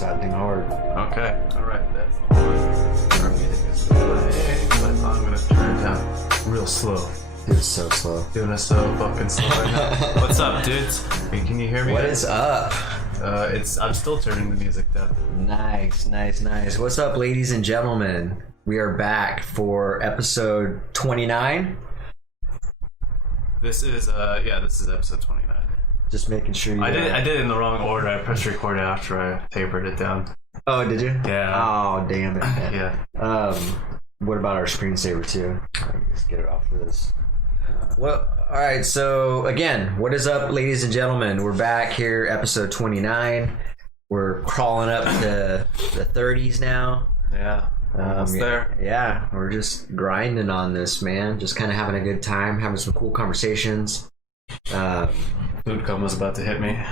Starting hard. Okay, alright, that's all. Our music is playing, but I'm gonna turn it down real slow. Dude, it's so slow. Doing it so fucking slow right now. What's up, dudes? Hey, can you hear me? What is up? I'm still turning the music down. Nice. What's up, ladies and gentlemen? We are back for episode 29. This is episode 29. Just making sure you... I did it in the wrong order. I pressed record after I tapered it down. Oh, did you? Yeah. Oh, damn it. Yeah. What about our screensaver too? Let's get it off of this. Well, alright, so again, what is up, ladies and gentlemen? We're back here, episode 29. We're crawling up to the 30s now. Yeah. Almost there. Yeah, we're just grinding on this, man. Just kind of having a good time, having some cool conversations. Food coma's about to hit me.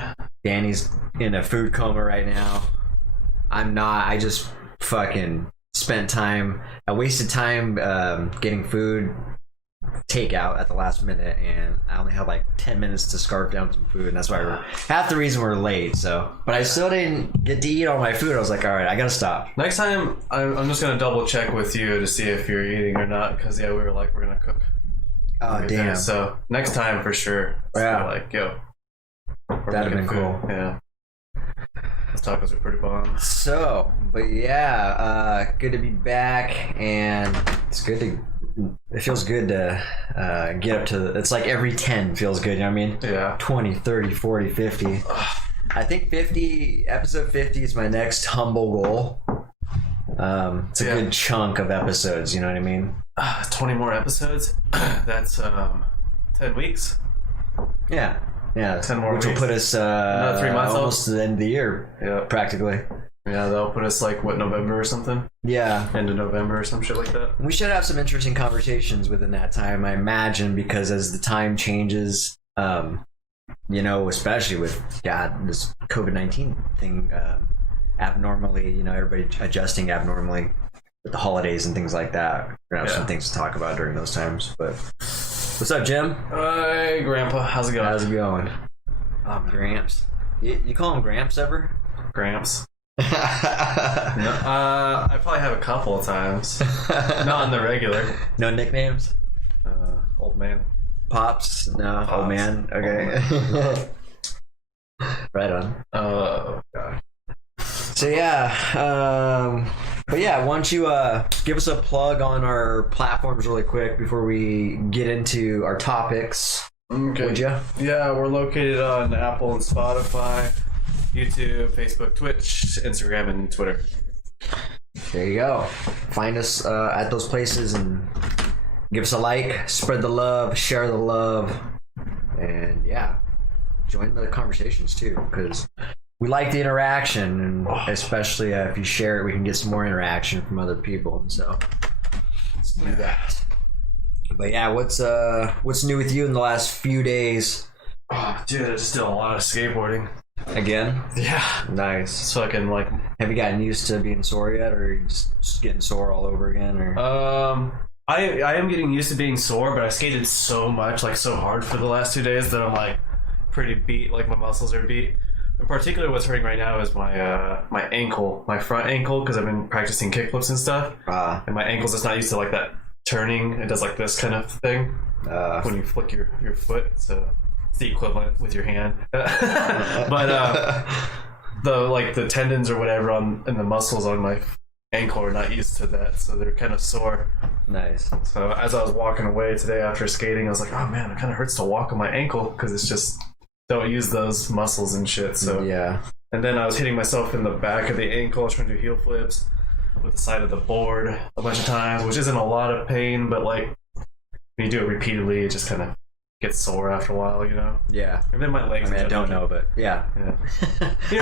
Danny's in a food coma right now. I'm not. I just fucking spent time. I wasted time getting food takeout at the last minute, and I only had like 10 minutes to scarf down some food, and that's why half the reason we're late. So, but I still didn't get to eat all my food. I was like, all right, I gotta stop. Next time, I'm just gonna double check with you to see if you're eating or not, because yeah, we were like, we're gonna cook. Oh, damn. There. So next time for sure. Yeah. Like, yo. That'd have been cool. Yeah. Those tacos are pretty bomb. So, but yeah, good to be back, and it's good to. It feels good to get up to. It's like every 10 feels good. You know what I mean? Yeah. 20, 30, 40, 50. I think 50. Episode 50 is my next humble goal. It's a good chunk of episodes, you know what I mean? 20 more episodes. That's 10 weeks. Yeah. 10 more which weeks. will put us Another 3 months almost to the end of the year. Yeah. Practically. Yeah, that'll put us like, what, November or something? Yeah. End of November or some shit like that. We should have some interesting conversations within that time, I imagine, because as the time changes, you know, especially with this COVID-19 thing abnormally, you know, everybody adjusting abnormally with the holidays and things like that. We're gonna have some things to talk about during those times. But what's up, Jim? Hi, Grandpa. How's it going? How's it going? Gramps. You call him Gramps ever? Gramps. No, I probably have a couple of times. Not on the regular. No nicknames? Old man. Pops? No. Pops. Old man? Okay. Right on. Oh, God. So yeah, but yeah, why don't you give us a plug on our platforms really quick before we get into our topics? Okay. Would you? Yeah, we're located on Apple and Spotify, YouTube, Facebook, Twitch, Instagram, and Twitter. There you go. Find us at those places and give us a like, spread the love, share the love, and yeah, join the conversations too, because we like the interaction, and especially if you share it, we can get some more interaction from other people. And so let's do that. But yeah, what's new with you in the last few days? Oh, dude, I just did a lot of skateboarding. Again? Yeah. Nice. So I can like. Have you gotten used to being sore yet, or are you just getting sore all over again? Or I am getting used to being sore, but I skated so much, like so hard for the last 2 days that I'm like pretty beat. Like my muscles are beat. In particular, what's hurting right now is my my ankle, my front ankle, because I've been practicing kickflips and stuff. And my ankle's just not used to like that turning. It does like this kind of thing when you flick your foot. So it's the equivalent with your hand. But the tendons or whatever and the muscles on my ankle are not used to that, so they're kind of sore. Nice. So as I was walking away today after skating, I was like, oh man, it kind of hurts to walk on my ankle because it's just don't use those muscles and shit. So yeah. And then I was hitting myself in the back of the ankle. I was trying to do heel flips with the side of the board a bunch of times, which isn't a lot of pain, but like when you do it repeatedly, it just kind of gets sore after a while, you know? Yeah. And then my legs. I mean, I don't know, but yeah. You know,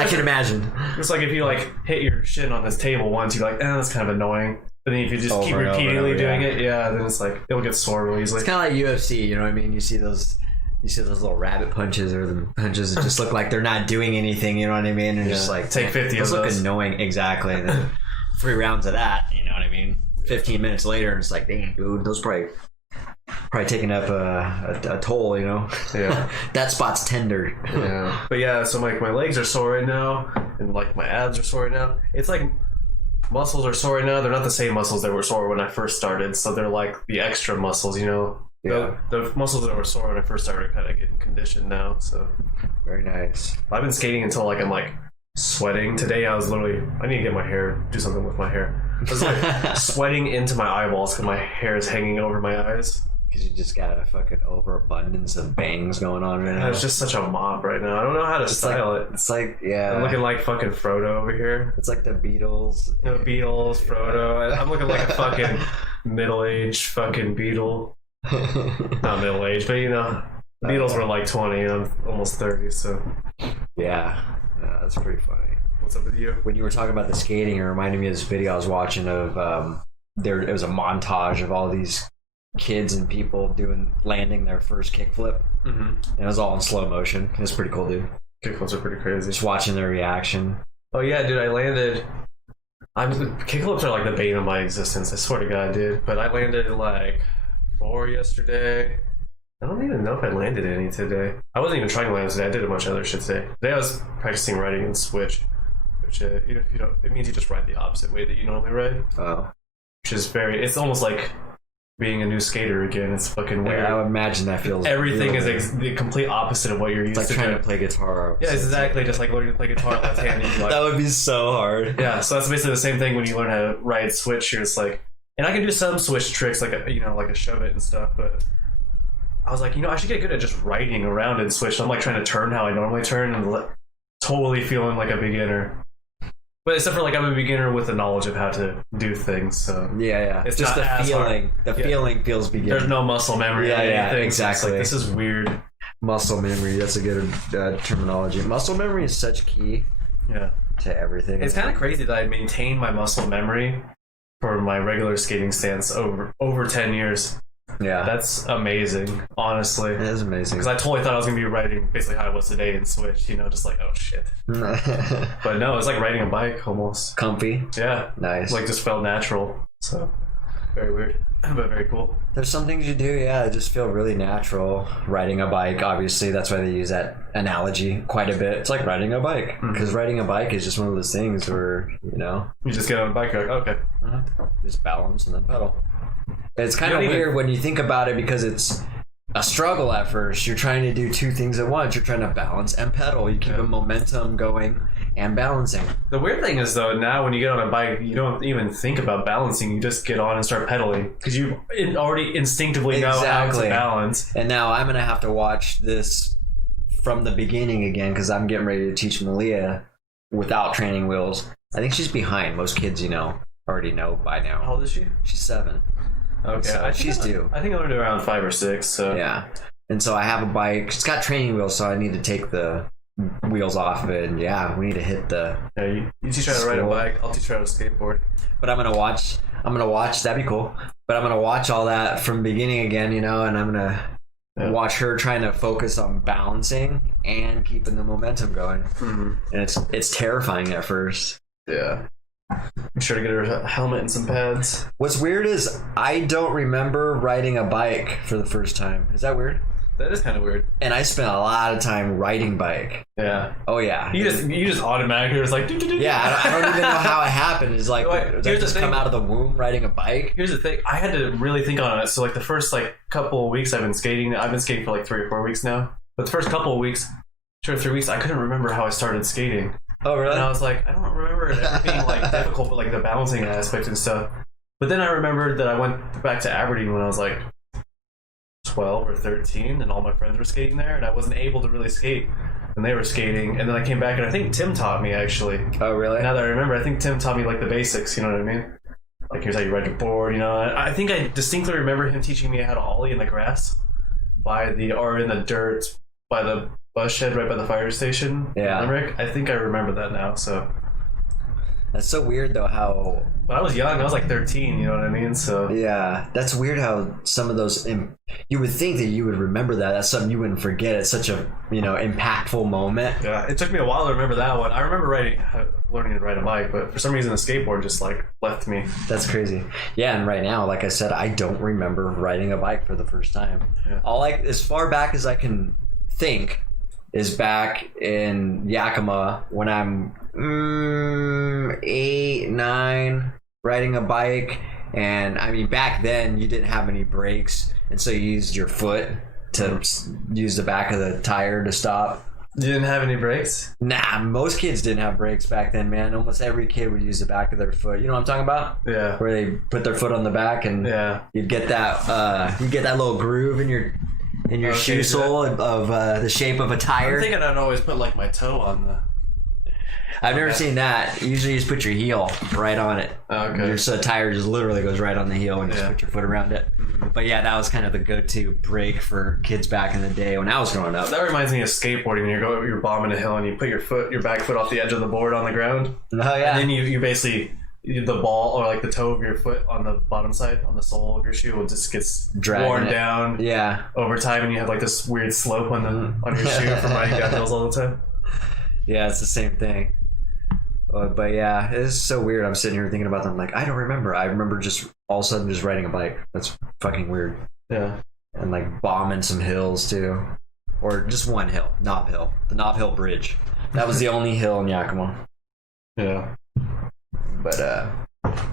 I can imagine. It's like if you like hit your shin on this table once, you're like, that's kind of annoying. But then if you just keep repeatedly doing it, then it's like it'll get sore real easily. It's kind of like UFC, you know what I mean? You see those little rabbit punches or the punches that just look like they're not doing anything, you know what I mean? And just like take 50 of those. Look annoying, exactly. And then 3 rounds of that, you know what I mean? 15 minutes later, and it's like, dang, dude, those probably taking up a toll, you know? Yeah. That spot's tender. Yeah. But yeah, so like my legs are sore right now, and like my abs are sore right now. It's like muscles are sore right now. They're not the same muscles that were sore when I first started, so they're like the extra muscles, you know? Yeah. The muscles that were sore when I first started are kind of getting conditioned now. So very nice. I've been skating until like I'm like sweating. Today I was literally I need to get my hair, do something with my hair. I was like sweating into my eyeballs because my hair is hanging over my eyes. Because you just got a fucking overabundance of bangs going on right now. It's just such a mop right now. I don't know how to style it. It's like, yeah. I'm looking like fucking Frodo over here. It's like the Beatles. The Beatles, Frodo. I'm looking like a fucking middle-aged fucking Beatle. Not middle-aged, but you know, the Beatles were like 20 and I'm almost 30, so. Yeah, that's pretty funny. What's up with you? When you were talking about the skating, it reminded me of this video I was watching of, it was a montage of all these kids and people landing their first kickflip. Mm-hmm. And it was all in slow motion. It was pretty cool, dude. Kickflips are pretty crazy. Just watching their reaction. Oh yeah, dude, I landed. Kickflips are like the bane of my existence. I swear to God, dude. But I landed like 4 yesterday. I don't even know if I landed any today. I wasn't even trying to land today. I did a bunch of other shit today. Today I was practicing riding in switch, which even if you don't, it means you just ride the opposite way that you normally ride. Oh. Which is it's almost like being a new skater again. It's fucking weird. Yeah, I would imagine that feels. Everything is the complete opposite of what you're used to. It's like trying to play guitar. Yeah, it's exactly just like learning to play guitar left-handed. Like, that would be so hard. Yeah, so that's basically the same thing when you learn how to ride switch. You're just like, and I can do some switch tricks like like a shove it and stuff, but I was like, I should get good at just riding around and switch. I'm like trying to turn how I normally turn and totally feeling like a beginner. But except for like I'm a beginner with the knowledge of how to do things, so Yeah. It's just not the as feeling. hard. The Yeah. feeling feels beginning. there's no muscle memory. Yeah, or yeah, anything, so it's exactly. like, this is weird. Muscle memory. That's a good terminology. Muscle memory is such key Yeah. to everything. It's kind of crazy that I maintained my muscle memory for my regular skating stance over 10 years. Yeah, That's amazing, honestly. it is amazing. Because I totally thought I was gonna be riding basically how I was today in Switch, just like, oh shit. But no, it's like riding a bike almost. Comfy, Yeah, nice. like just felt natural. So very weird, but very cool. There's some things you do, yeah, that just feel really natural. Riding a bike, obviously, that's why they use that analogy quite a bit. It's like riding a bike, because riding a bike is just one of those things where You just get on a bike, you're like, okay. just balance and then pedal. It's kind You of don't even- weird when you think about it because it's a struggle at first. You're trying to do two things at once. You're trying to balance and pedal. You keep Yeah. a momentum going and balancing. The weird thing is though, now when you get on a bike, you don't even think about balancing. You just get on and start pedaling because you already instinctively know how Exactly. to balance. And now I'm going to have to watch this from the beginning again because I'm getting ready to teach Malia without training wheels. I think she's behind. Most kids, already know by How now. old is she? She's 7. Okay, So I think she's I- due. I think I learned around 5 or 6. So Yeah. And so I have a bike. It's got training wheels, so I need to take the wheels off of it. And yeah, we need to hit the. Yeah, you teach her how to ride a School. bike. I'll teach her how to skateboard. But I'm gonna watch. That'd be cool. But I'm gonna watch all that from the beginning again, and I'm gonna Yeah. watch her trying to focus on balancing and keeping the momentum going. Mm-hmm. And it's terrifying at first. Yeah. Be sure to get her a helmet and some pads. What's weird is I don't remember riding a bike for the first time. Is that weird? That is kind of weird. And I spent a lot of time riding bike. Yeah. Oh yeah. You just automatically was like. Yeah, I don't even know how it happened. It's like, Wait, did I here's the just thing. come out of the womb riding a bike? Here's the thing. I had to really think on it. So like the first couple of weeks I've been skating. I've been skating for like 3 or 4 weeks now. But the first couple of weeks, 2 or 3 weeks, I couldn't remember how I started skating. Oh really? And I was like, I don't remember it ever being like difficult, but like the balancing aspect and stuff. But then I remembered that I went back to Aberdeen when I was like 12 or 13, and all my friends were skating there, and I wasn't able to really skate. And they were skating, and then I came back, and I think Tim taught me actually. Oh really? Now that I remember, I think Tim taught me like the basics. You know what I mean? Like here's how you ride your board. I think I distinctly remember him teaching me how to ollie in the grass, or in the dirt by the bus shed right by the fire station. Yeah. in Limerick. I think I remember that now. So, That's so weird though how but I was young. I was like 13. You know what I mean? So yeah, that's weird how some of those you would think that you would remember that. That's something you wouldn't forget. It's such a, impactful moment. yeah, it took me a while to remember that one. I remember learning to ride a bike, but for some reason the skateboard just like left me. That's crazy. Yeah, and right now, like I said, I don't remember riding a bike for the first time. Yeah. As far back as I can think is back in Yakima when I'm 8, 9, riding a bike. And I mean, back then you didn't have any brakes, and so you used your foot to use the back of the tire to stop. You didn't have any brakes? Nah, most kids didn't have brakes back then, man. Almost every kid would use the back of their foot. You know what I'm talking about? Yeah. Where they put their foot on the back and Yeah. you'd get that little groove in your Okay, shoe sole of the shape of a tire. I'm thinking I'd always put like my toe on the. I've never seen that. Usually you just put your heel right on it. Okay. So the tire just literally goes right on the heel and just Yeah. put your foot around it. But yeah, that was kind of the go-to brake for kids back in the day when I was growing up. That reminds me of skateboarding. You're bombing a hill and you put your back foot off the edge of the board on the ground, Oh yeah. and then you basically the ball or like the toe of your foot on the bottom side on the sole of your shoe will just gets Dragging worn it. down Yeah. over time, and you have like this weird slope on your shoe from riding down hills all the time. Yeah, it's the same thing. But yeah, it's so weird. I'm sitting here thinking about them. Like, I don't remember. I remember just all of a sudden just riding a bike. That's fucking weird. Yeah. And like bombing some hills too. Or just one hill, Nob Hill. The Nob Hill Bridge. That was the only hill in Yakima. Yeah. But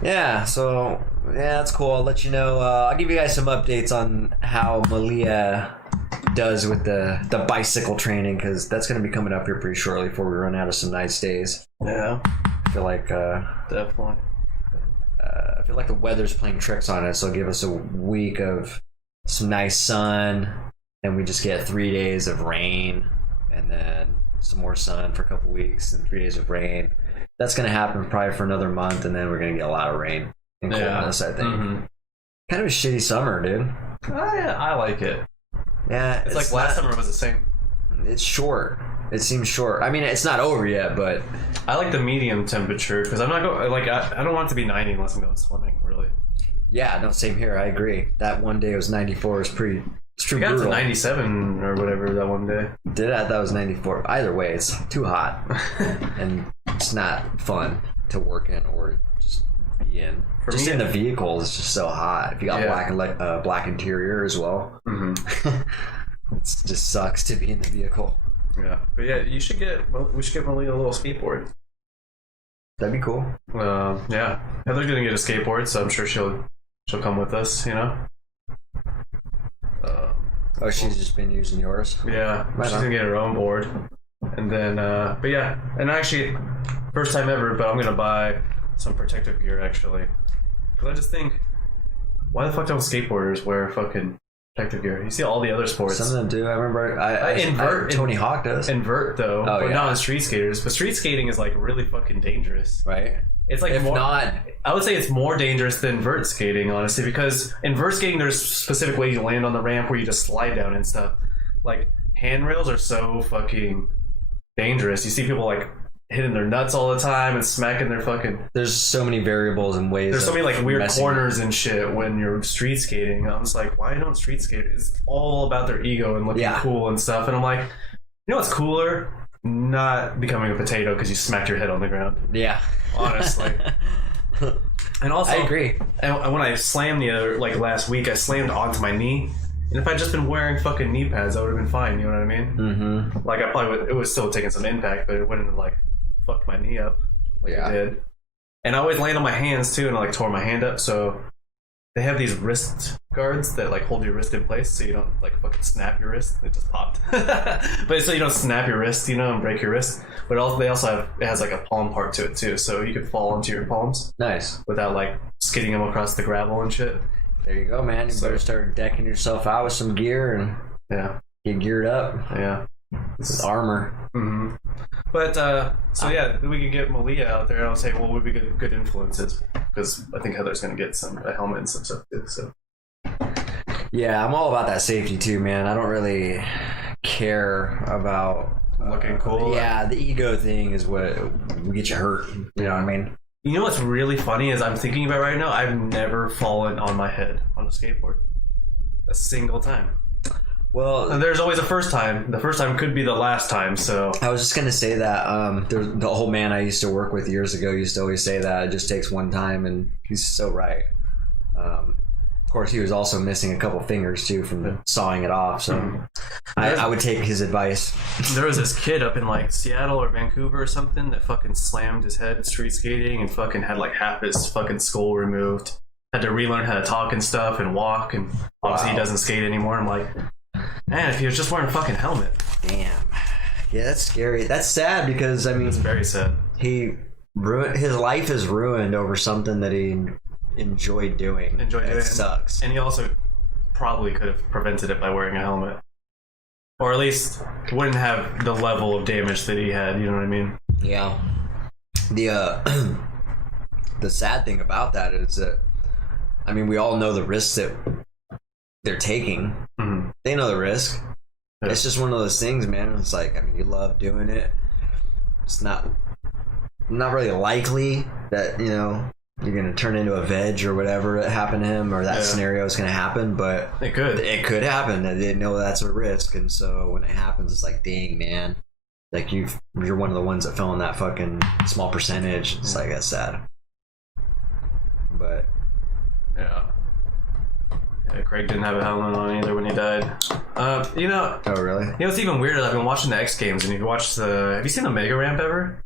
yeah, so yeah, that's cool. I'll let you know. I'll give you guys some updates on how Malia does with the bicycle training, because that's going to be coming up here pretty shortly before we run out of some nice days. Yeah. I feel like Definitely. the weather's playing tricks on us. So give us a week of some nice sun, and we just get 3 days of rain, and then some more sun for a couple weeks, and 3 days of rain. that's gonna happen probably for another month, and then we're gonna get a lot of rain and coldness. I think. Kind of a shitty summer, dude. I like it. Yeah, it's like last summer was the same. It's short. It seems short. I mean, it's not over yet, but I like the medium temperature because I'm not going like I don't want it to be 90 unless I'm going swimming. Really. Yeah, no, same here. I agree. That one day it was 94. It's pretty. It's true. We got to 97 or whatever that one day. Did I thought it was 94. Either way, it's too hot, and it's not fun to work in or just be in. For just me, in the vehicle, it's just so hot. If you got black interior as well, it just sucks to be in the vehicle. Yeah, but yeah, we should get Malia a little skateboard. That'd be cool. Yeah, Heather's gonna get a skateboard, so I'm sure she'll come with us. You know. Oh, she's just been using yours. Yeah, she's gonna get her own board, and then but yeah, and actually, first time ever, but I'm gonna buy some protective gear actually, because I just think, why the fuck don't skateboarders wear fucking protective gear? You see all the other sports. Some of them do. I remember Tony Hawk does. Invert though, but not on street skaters. But street skating is like really fucking dangerous. Right. It's like I would say it's more dangerous than invert skating, honestly, because invert skating there's specific ways you land on the ramp where you just slide down and stuff. Like handrails are so fucking dangerous. You see people like hitting their nuts all the time and smacking their fucking. There's so many variables and ways. There's so many like weird corners and shit when you're street skating. I'm just like, why don't street skate? It's all about their ego and looking cool and stuff. And I'm like, you know what's cooler? Not becoming a potato because you smacked your head on the ground. Yeah. Honestly. And also, I agree. And when I slammed last week, I slammed onto my knee. And if I'd just been wearing fucking knee pads, I would have been fine. You know what I mean? Mm-hmm. Like I probably would. It was still taking some impact, but it wouldn't have like fucked my knee up like it did. And I always land on my hands too, and I like tore my hand up. So they have these wrist guards that like hold your wrist in place, so you don't like fucking snap your wrist. It just popped, but so you don't snap your wrist, you know, and break your wrist. But they also have it has like a palm part to it too, so you could fall onto your palms. Nice. Without like skidding them across the gravel and shit. There you go, man. You better start decking yourself out with some gear and get geared up. Yeah. This is armor. Mm-hmm. But we could get Malia out there and I'll say, well, would be good influences because I think Heather's gonna get a helmet and some stuff too. So yeah, I'm all about that safety too, man. I don't really care about looking cool. Yeah, the ego thing is what will get you hurt. You know what I mean? You know what's really funny is I'm thinking about right now. I've never fallen on my head on a skateboard a single time. Well, and there's always a first time. The first time could be the last time. So I was just gonna say that the old man I used to work with years ago used to always say that it just takes one time, and he's so right. Of course, he was also missing a couple fingers too from sawing it off. So I would take his advice. There was this kid up in like Seattle or Vancouver or something that fucking slammed his head street skating and fucking had like half his fucking skull removed. Had to relearn how to talk and stuff and walk, and obviously he doesn't skate anymore. I'm like, man, if he was just wearing a fucking helmet. Damn. Yeah, that's scary. That's sad because I mean, it's very sad. His life is ruined over something that he enjoyed doing. It sucks. And he also probably could have prevented it by wearing a helmet, or at least wouldn't have the level of damage that he had. You know what I mean? Yeah. The the sad thing about that is that, I mean, we all know the risks that they're taking. Mm-hmm. They know the risk. Yeah. It's just one of those things, man. It's like, I mean, you love doing it. It's not really likely that, you know, you're going to turn into a veg or whatever that happened to him, or that scenario is going to happen, but it could happen. They didn't know that's a risk. And so when it happens, it's like, dang, man, like you're one of the ones that fell in that fucking small percentage. It's like, that's sad. But yeah, Craig didn't have a helmet on either when he died. You know. Oh, really? You know what's even weirder? I've been watching the X Games, and have you seen the Mega Ramp ever?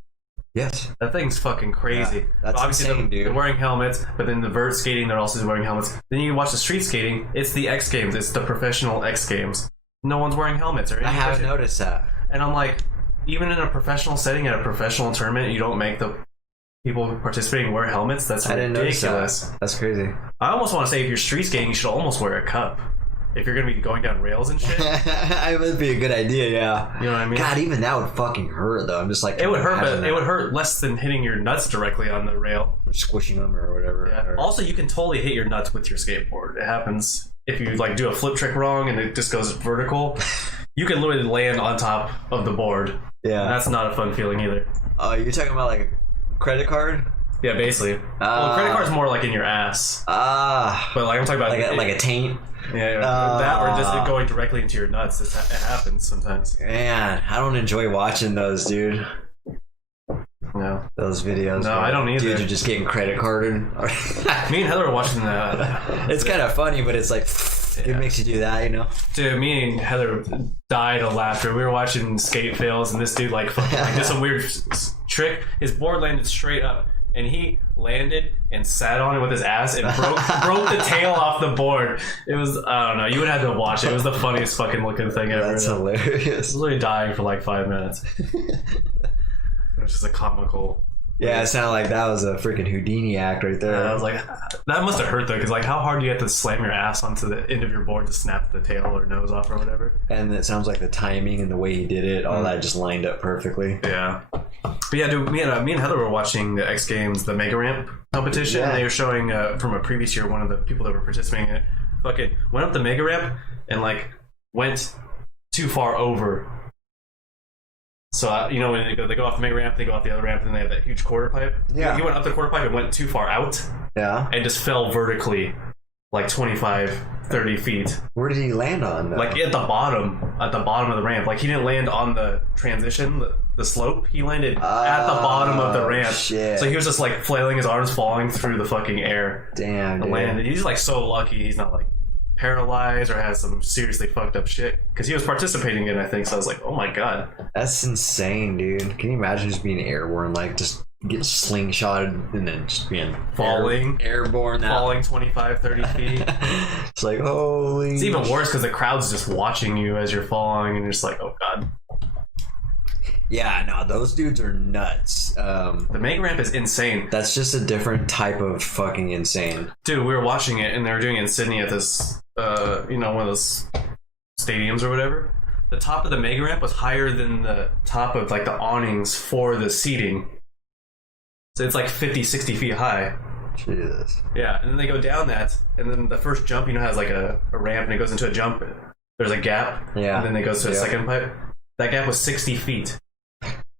Yes. That thing's fucking crazy. Yeah, that's obviously insane, dude. They're wearing helmets, but then the vert skating, they're also wearing helmets. Then you watch the street skating. It's the X Games. It's the professional X Games. No one's wearing helmets or anything. I haven't noticed that. And I'm like, even in a professional setting, at a professional tournament, you don't make the people participating wear helmets. That's ridiculous. That's crazy. I almost want to say if you're street skating, you should almost wear a cup. if you're gonna be going down rails and shit. It would be a good idea, yeah. You know what I mean? God, even that would fucking hurt though. I'm just like, It would hurt, but that. it would hurt less than hitting your nuts directly on the rail. Or squishing them or whatever. Yeah. Or- Also, you can totally hit your nuts with your skateboard. It happens if you like do a flip trick wrong and it just goes vertical. You can literally land on top of the board. yeah. That's not a fun feeling either. Oh, you're talking about like a credit card? Yeah, basically. Well, credit card's more like in your ass. But But like I'm talking about like a taint. yeah, that or just it going directly into your nuts. It happens sometimes. Man, I don't enjoy watching those, dude. No. Those videos. No, where I don't either. Dudes are just getting credit carded. Me and Heather were watching that. It's kind of funny, but it's like Yeah. it makes you do that, you know? Dude, me and Heather died of laughter. We were watching skate fails, and this dude like fucking like did some weird trick. His board landed straight up, and he landed and sat on it with his ass and broke the tail off the board. It was, I don't know. You would have to watch it. It was the funniest fucking looking thing ever. That's I was hilarious. literally dying for like 5 minutes. It was just a comical. Yeah, it sounded like that was a freaking Houdini act right there. I was like, that must have hurt though, because like, how hard do you have to slam your ass onto the end of your board to snap the tail or nose off or whatever? And it sounds like the timing and the way he did it, all that just lined up perfectly. Yeah. But yeah, dude, me and Heather were watching the X Games, the Mega Ramp competition. Yeah. And they were showing from a previous year, one of the people that were participating in it fucking went up the Mega Ramp and like went too far over. So, you know, when they go off the Mega Ramp, they go off the other ramp, and they have that huge quarter pipe. Yeah. He went up the quarter pipe and went too far out Yeah. and just fell vertically like 25, 30 feet. Where did he land on, though? Like at the bottom of the ramp. Like he didn't land on the transition, the slope. He landed at the bottom of the ramp. Shit. So he was just like flailing his arms, falling through the fucking air. Damn, And dude. landed. He's like so lucky he's not like paralyzed or has some seriously fucked up shit. Because he was participating in it, I think. So I was like, oh my god. That's insane, dude. Can you imagine just being airborne, like just get slingshotted and then just being Falling. airborne, Falling 25, 30 feet. It's like holy. It's even worse because the crowd's just watching you as you're falling and you're just like, oh god. Yeah, no, those dudes are nuts. The Mega Ramp is insane. That's just a different type of fucking insane. Dude, we were watching it and they were doing it in Sydney at this, one of those stadiums or whatever. The top of the Mega Ramp was higher than the top of like the awnings for the seating. So it's like 50, 60 feet high. Jesus. Yeah, and then they go down that, and then the first jump, has like a ramp and it goes into a jump. There's a gap. Yeah. And then it goes to a Yeah. second pipe. That gap was 60 feet.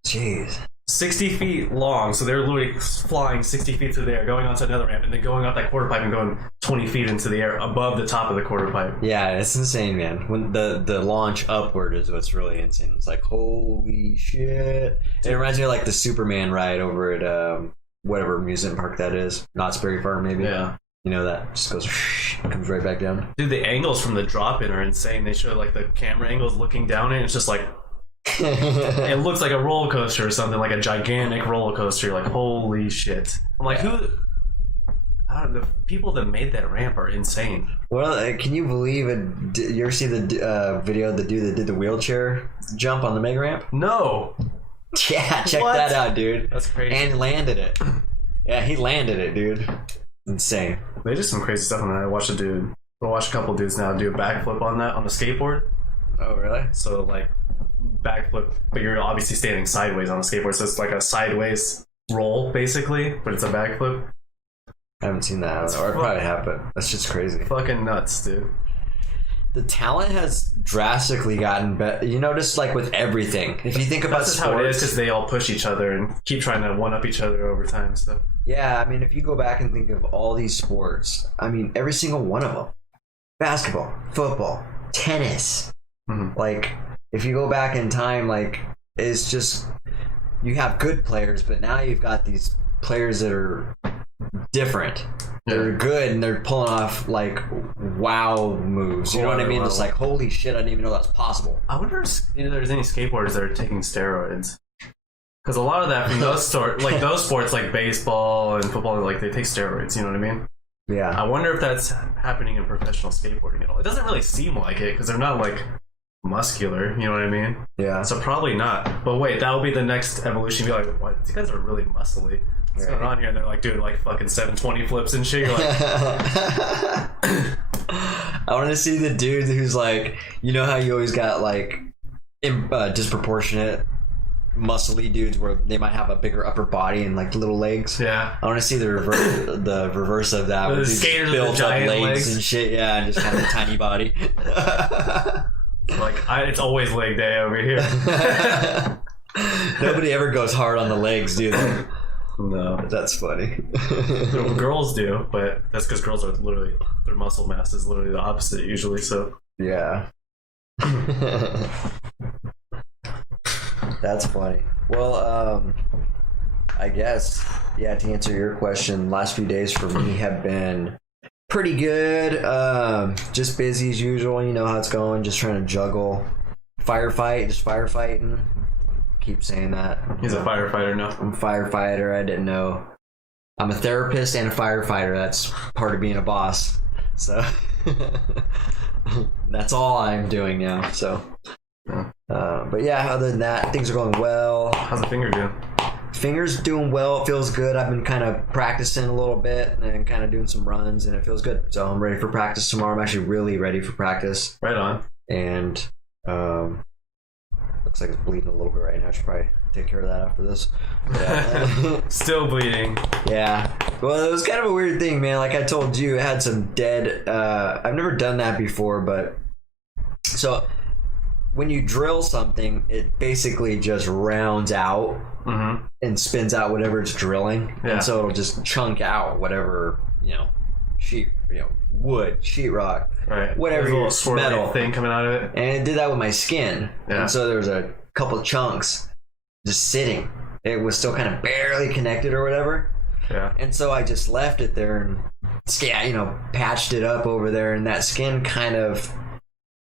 Jeez. 60 feet long, so they're literally flying 60 feet through the air, going onto another ramp, and then going up that quarter pipe and going 20 feet into the air above the top of the quarter pipe. Yeah, it's insane, man. When the launch upward is what's really insane. It's like holy shit. It reminds me of like the Superman ride over at whatever amusement park that is, Knott's Berry Farm, maybe. Yeah. You know that just goes comes right back down. Dude, the angles from the drop in are insane. They show like the camera angles looking down, and it's just like it looks like a roller coaster or something, like a gigantic roller coaster. You're like, holy shit! I'm like, the people that made that ramp are insane. Well, can you believe it? You ever see the video of the dude that did the wheelchair jump on the mega ramp? No, Yeah, check What? that out, dude. that's crazy. And landed it. Yeah, he landed it, dude. Insane. They did some crazy stuff on that. I watched a couple dudes now do a backflip on that on the skateboard. Oh, really? So like backflip, but you're obviously standing sideways on a skateboard, so it's like a sideways roll basically, but it's a backflip. I haven't seen that. Or I probably have, but that's just crazy. Fucking nuts, dude. The talent has drastically gotten better. You notice, like with everything. If you think about That's just how it is, sports, because they all push each other and keep trying to one up each other over time. So yeah. I mean, if you go back and think of all these sports, I mean, every single one of them: basketball, football, tennis. Mhm. Like, if you go back in time, like it's just you have good players, but now you've got these players that are different. They're good and they're pulling off like wow moves. You know what I mean? It's like holy shit! I didn't even know that's possible. I wonder if there's any skateboarders that are taking steroids. Because a lot of that from those those sports like baseball and football, like they take steroids. You know what I mean? Yeah. I wonder if that's happening in professional skateboarding at all. It doesn't really seem like it because they're not like muscular. You know what I mean? Yeah. So probably not. But wait, that will be the next evolution. Be like, what? These guys are really muscly. What's going on here? And they're like, dude, like fucking 720 flips and shit. You're like, I want to see the dude who's like, you know how you always got like disproportionate muscly dudes where they might have a bigger upper body and like little legs. Yeah. I want to see the reverse of that. The where dudes skaters with built the up giant legs legs. and shit. Yeah, and just kind of a tiny body. Like it's always leg day over here. Nobody ever goes hard on the legs, do they? No. That's funny. Well, girls do, but that's because girls are literally, their muscle mass is literally the opposite usually. So Yeah. That's funny. Well, I guess, yeah, to answer your question, last few days for me have been pretty good. Just busy as usual. You know how it's going. Just trying to juggle firefighting. Keep saying that. he's a firefighter now. I'm a firefighter. I didn't know. I'm a therapist and a firefighter. That's part of being a boss. So that's all I'm doing now. So, but yeah, other than that, things are going well. How's the finger doing? Fingers doing well. It feels good. I've been kind of practicing a little bit and kind of doing some runs, and it feels good. So I'm ready for practice tomorrow. I'm actually really ready for practice. Right on. And looks like it's bleeding a little bit right now. I should probably take care of that after this. Yeah. Still bleeding. Yeah. Well, it was kind of a weird thing, man. Like I told you, it had some dead. I've never done that before, but so when you drill something, it basically just rounds out and spins out whatever it's drilling, and so it'll just chunk out whatever wood, sheetrock, Right. whatever, There's a little swirly metal thing coming out of it. And it did that with my skin. Yeah. And so there was a couple chunks just sitting. It was still kind of barely connected or whatever. Yeah. And so I just left it there and patched it up over there, and that skin kind of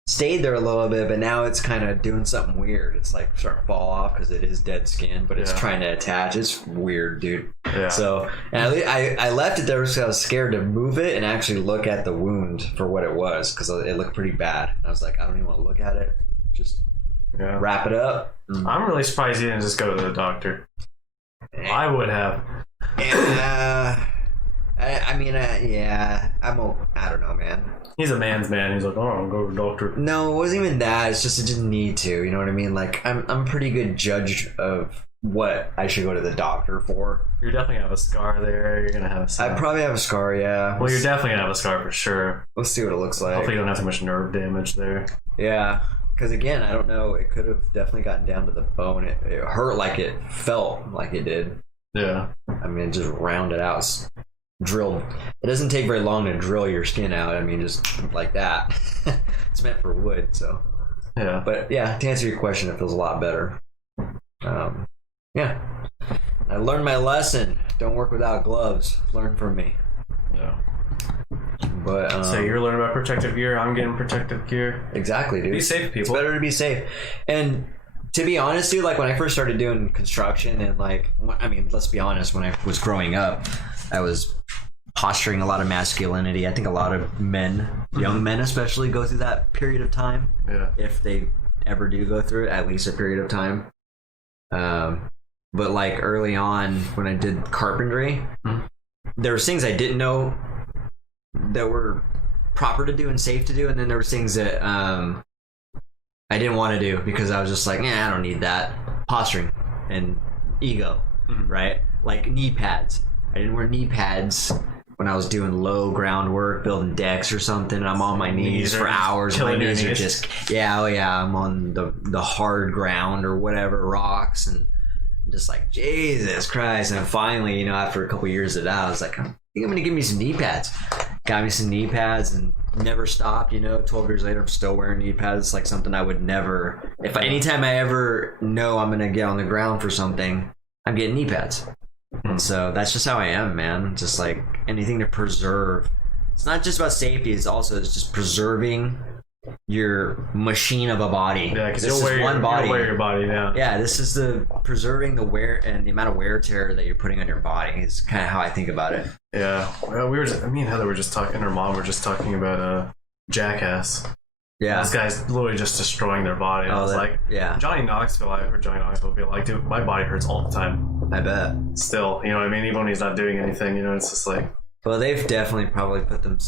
stayed there a little bit, but now it's kind of doing something weird. It's like starting to fall off because it is dead skin, but it's trying to attach. It's weird, dude. Yeah. So, and I left it there because I was scared to move it and actually look at the wound for what it was, because it looked pretty bad. And I was like, I don't even want to look at it. Just wrap it up. I'm really surprised you didn't just go to the doctor. I would have. And, I don't know, man. He's a man's man. He's like, oh, I'll go to the doctor. No, it wasn't even that. It's just I didn't need to. You know what I mean? Like, I'm a pretty good judge of what I should go to the doctor for. You're definitely gonna have a scar there. You're gonna have some. I probably have a scar, yeah. Well, you're definitely gonna have a scar for sure. Let's see what it looks like. Hopefully you don't have too much nerve damage there. Yeah, because again, I don't know. It could have definitely gotten down to the bone. It hurt like it felt like it did. Yeah. I mean, just round it out. Drilled. It doesn't take very long to drill your skin out. I mean, just like that. It's meant for wood, so. Yeah. But yeah, to answer your question, it feels a lot better. Yeah. I learned my lesson. Don't work without gloves. Learn from me. Yeah. But so you're learning about protective gear. I'm getting protective gear. Exactly, dude. Be safe, people. It's better to be safe. And to be honest, dude, like when I first started doing construction and let's be honest, when I was growing up, I was posturing a lot of masculinity. I think a lot of men, young men especially, go through that period of time. Yeah. If they ever do go through it, at least a period of time. But like early on when I did carpentry, there were things I didn't know that were proper to do and safe to do, and then there were things that I didn't want to do because I was just like, I don't need that. Posturing and ego, right? Like knee pads. I didn't wear knee pads when I was doing low groundwork, building decks or something, and I'm on my knees for hours. My knees are just, I'm on the hard ground or whatever, rocks, and I'm just like, Jesus Christ. And finally, after a couple years of that, I was like, I think I'm going to give me some knee pads. Got me some knee pads and never stopped, 12 years later, I'm still wearing knee pads. It's like something I would never, anytime I ever know I'm going to get on the ground for something, I'm getting knee pads. And so that's just how I am, man. Just like anything to preserve. It's not just about safety. It's just preserving your machine of a body. Yeah, because you'll wear your body down. Yeah, this is the preserving the wear and the amount of wear and tear that you're putting on your body. Is kind of how I think about it. Yeah. Well, me and Heather were just talking. Her mom were just talking about Jackass. Yeah. This guy's literally just destroying their body. I was like, Johnny Knoxville. I heard Johnny Knoxville be like, dude, my body hurts all the time. I bet. Still, you know what I mean? Even when he's not doing anything, it's just like. Well, they've definitely probably put them.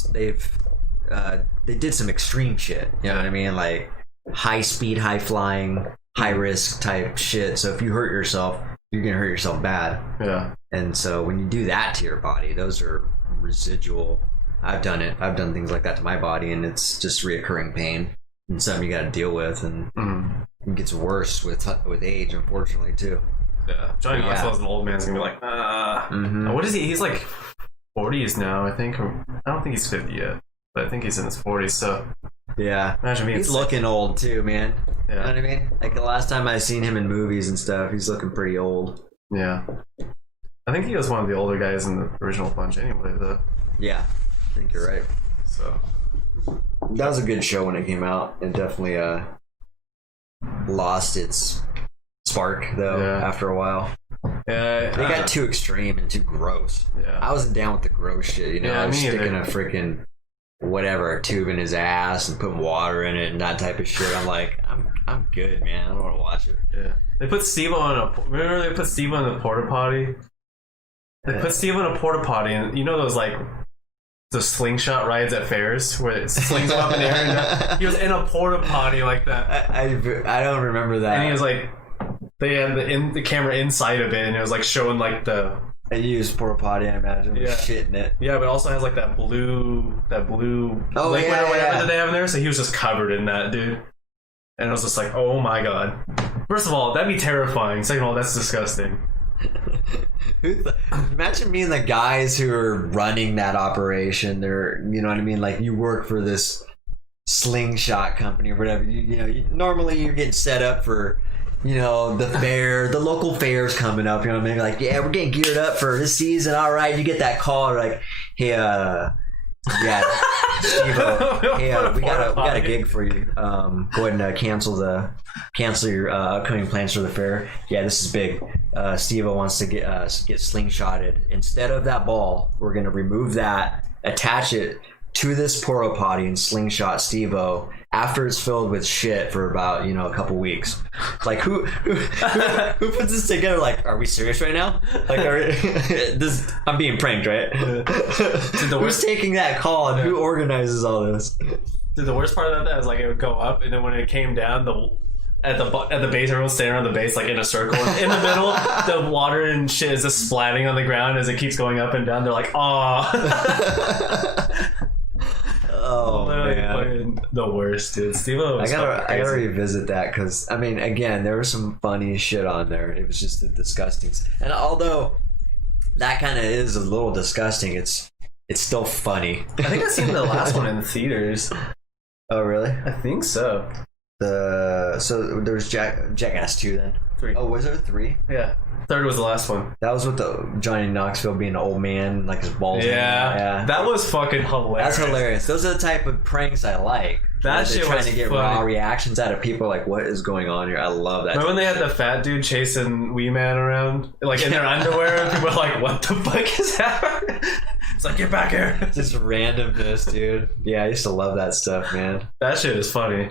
they did some extreme shit. You know what I mean? Like high speed, high flying, high risk type shit. So if you hurt yourself, you're gonna hurt yourself bad. Yeah. And so when you do that to your body, those are residual. I've done it. I've done things like that to my body, and it's just reoccurring pain and something you got to deal with, and it gets worse with age, unfortunately, too. Yeah. Johnny Knoxville as an old man's gonna be like, what is he? He's like 40s now, I think. I don't think he's 50 yet, but I think he's in his 40s. So yeah, imagine me. He's looking old too, man. Yeah. You know what I mean? Like the last time I seen him in movies and stuff, he's looking pretty old. Yeah. I think he was one of the older guys in the original Punch anyway, though. Yeah, I think you're right. So that was a good show when it came out. It definitely lost its spark though after a while. Yeah, they got too extreme and too gross. Yeah, I wasn't down with the gross shit. You know, I was sticking a freaking a tube in his ass and putting water in it and that type of shit. I'm like, I'm good, man. I don't want to watch it. Yeah, they put Steve on remember they put Steve on the porta potty. They put Steve on a porta potty, and you know those like the slingshot rides at fairs where it slings him up in the air. And he was in a porta potty like that. I don't remember that. And he was like, they had the camera inside of it, and it was like showing like the. And you use porta potty, I imagine, with shit in it. Yeah, but it also has like that blue liquid or whatever that they have in there. So he was just covered in that, dude. And I was just like, oh my god. First of all, that'd be terrifying. Second of all, that's disgusting. Imagine being the guys who are running that operation. They're, you know what I mean? Like you work for this slingshot company or whatever. Normally you're getting set up for, the fair, the local fair's coming up. You know what I mean? Like, yeah, we're getting geared up for this season. All right, you get that call like, hey, Steve-O, hey, we got a gig for you. Go ahead and cancel your upcoming plans for the fair. Yeah, this is big. Steve-O wants to get slingshotted. Instead of that ball, we're gonna remove that, attach it to this porta potty, and slingshot Steve-O after it's filled with shit for about a couple weeks. Like who puts this together? Like, are we serious right now? Like, I'm being pranked, right? Who's taking that call and who organizes all this? Dude, the worst part about that is like it would go up, and then when it came down, at the base, everyone's standing around the base like in a circle. And in the middle, the water and shit is just splatting on the ground as it keeps going up and down. They're like, "Aw." Oh man, the worst, dude. Steve-O, I gotta revisit that because I mean, again, there was some funny shit on there. It was just the disgusting, and although that kind of is a little disgusting, it's still funny. I think I've seen the last one in the theaters. Oh really? I think so. So there's Jackass 2 then. 3. Oh, was there 3? Yeah. 3rd was the last one. That was with the Johnny Knoxville being an old man, like his balls. Yeah. That was fucking hilarious. That's hilarious. Those are the type of pranks I like. That shit was trying to get raw reactions out of people. Like, what is going on here? I love that. Remember when they had the fat dude chasing Wee Man around, like in their underwear, and people were like, "What the fuck is that?" It's like, get back here. Just randomness, dude. Yeah, I used to love that stuff, man. That shit is funny.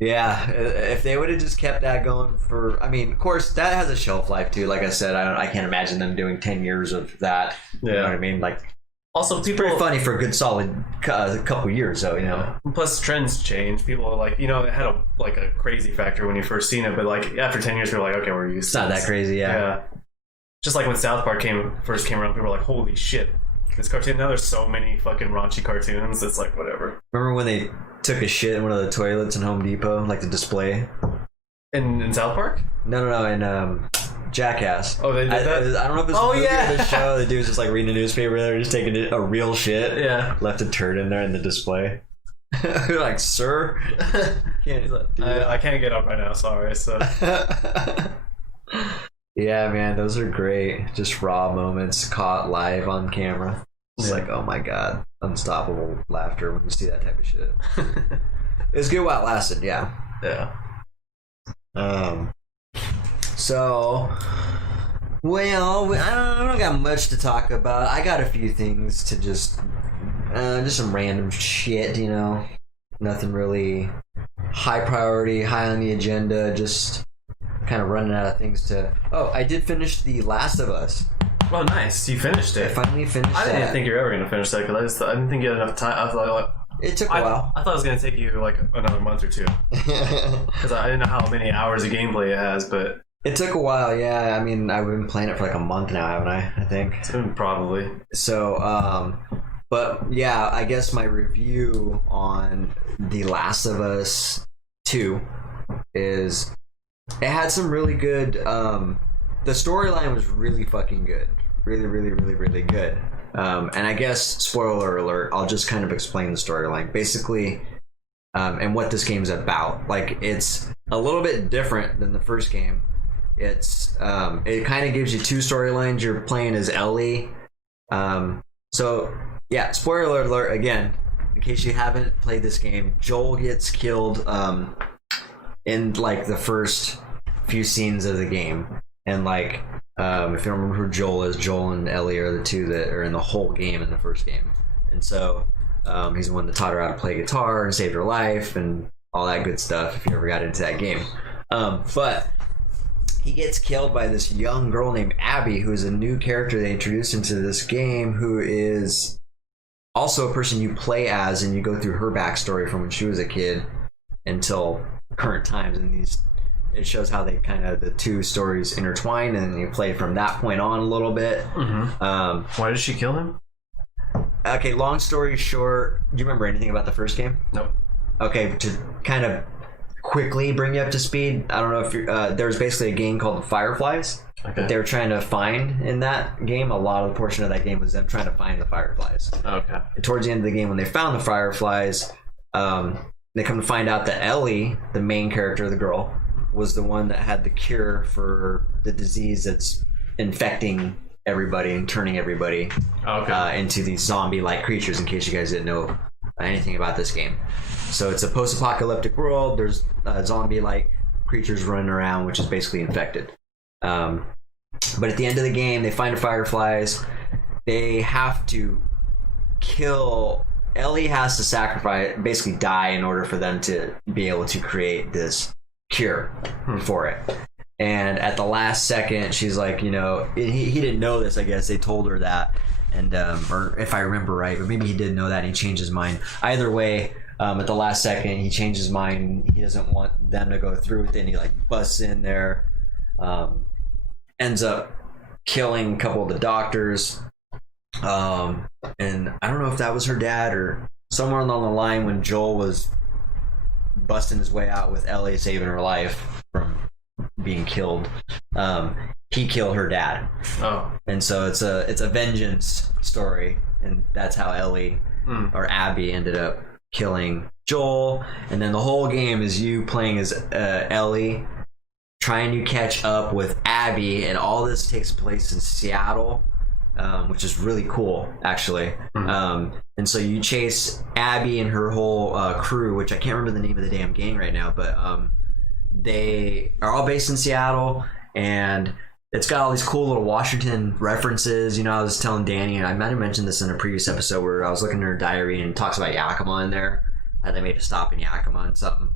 Yeah, if they would have just kept that going for, I mean, of course that has a shelf life too. Like I said, I can't imagine them doing 10 years of that. You know what I mean? Like, also people, pretty funny for a good solid couple years though, Plus trends change. People are like, it had a crazy factor when you first seen it, but like after 10 years, we're like, okay, we're used. It's not that crazy, yeah. Just like when South Park first came around, people were like, holy shit. This cartoon, now there's so many fucking raunchy cartoons, it's like whatever. Remember when they took a shit in one of the toilets in Home Depot, like the display? In South Park? No, in Jackass. Oh, they did that? I don't know if it's a movie or the show. The dude's just like reading a newspaper, they're just taking a real shit. Yeah. Left a turd in there in the display. You're like, sir? I can't get up right now, sorry. So. Yeah, man, those are great. Just raw moments caught live on camera. It's like, oh my god, unstoppable laughter when you see that type of shit. It was good while it lasted, yeah. Yeah. So, well, I don't got much to talk about. I got a few things to just some random shit, Nothing really high priority, high on the agenda, just kind of running out of things to... Oh, I did finish The Last of Us. Oh, nice! You finished I it. finally finished I didn't that. think you were ever gonna finish that because I didn't think you had enough time. I thought It took a while. I thought it was gonna take you like another month or two because I didn't know how many hours of gameplay it has, but It took a while, yeah. I mean, I've been playing it for like a month now, haven't I think. probably. So, but yeah, I guess my review on The Last of Us 2 is it had some really good, the storyline was really fucking good. Really, really, really, really good. And I guess, spoiler alert, I'll just kind of explain the storyline. Basically, and what this game's about. Like, it's a little bit different than the first game. It's it kind of gives you two storylines. You're playing as Ellie. So yeah, spoiler alert again, in case you haven't played this game. Joel gets killed in like the first few scenes of the game, and like if you don't remember who Joel is, Joel and Ellie are the two that are in the whole game in the first game, and so he's the one that taught her how to play guitar and saved her life and all that good stuff. If you ever got into that game, but he gets killed by this young girl named Abby, who's a new character they introduced into this game, who is also a person you play as, and you go through her backstory from when she was a kid until current times. And it shows how they kind of, the two stories intertwine, and you play from that point on a little bit. Mm-hmm. Why did she kill him? Okay, long story short, do you remember anything about the first game? Nope. Okay, to kind of quickly bring you up to speed, I don't know if there was basically a game called the Fireflies that they were trying to find in that game. A lot of the portion of that game was them trying to find the Fireflies. Okay. And towards the end of the game, when they found the Fireflies, they come to find out that Ellie, the main character, the girl, was the one that had the cure for the disease that's infecting everybody and turning everybody into these zombie-like creatures, in case you guys didn't know anything about this game. So it's a post-apocalyptic world. There's zombie-like creatures running around, which is basically infected. But at the end of the game, they find the Fireflies. They have to kill... Ellie has to sacrifice, basically die, in order for them to be able to create this cure for it. And at the last second, she's like, you know, he didn't know this, I guess. They told her that. And or if I remember right, but maybe he did know that and he changed his mind. Either way, at the last second, he changed his mind. He doesn't want them to go through with it, and he like busts in there, ends up killing a couple of the doctors. And I don't know if that was her dad or somewhere along the line, when Joel was busting his way out with Ellie saving her life from being killed, he killed her dad. And so it's a vengeance story, and that's how Ellie or Abby ended up killing Joel. And then the whole game is you playing as Ellie, trying to catch up with Abby, and all this takes place in Seattle, which is really cool, actually. And so you chase Abby and her whole crew, which I can't remember the name of the damn gang right now, but they are all based in Seattle, and it's got all these cool little Washington references. You know, I was telling Danny, and I might have mentioned this in a previous episode, where I was looking at her diary and it talks about Yakima in there. They made a stop in Yakima and something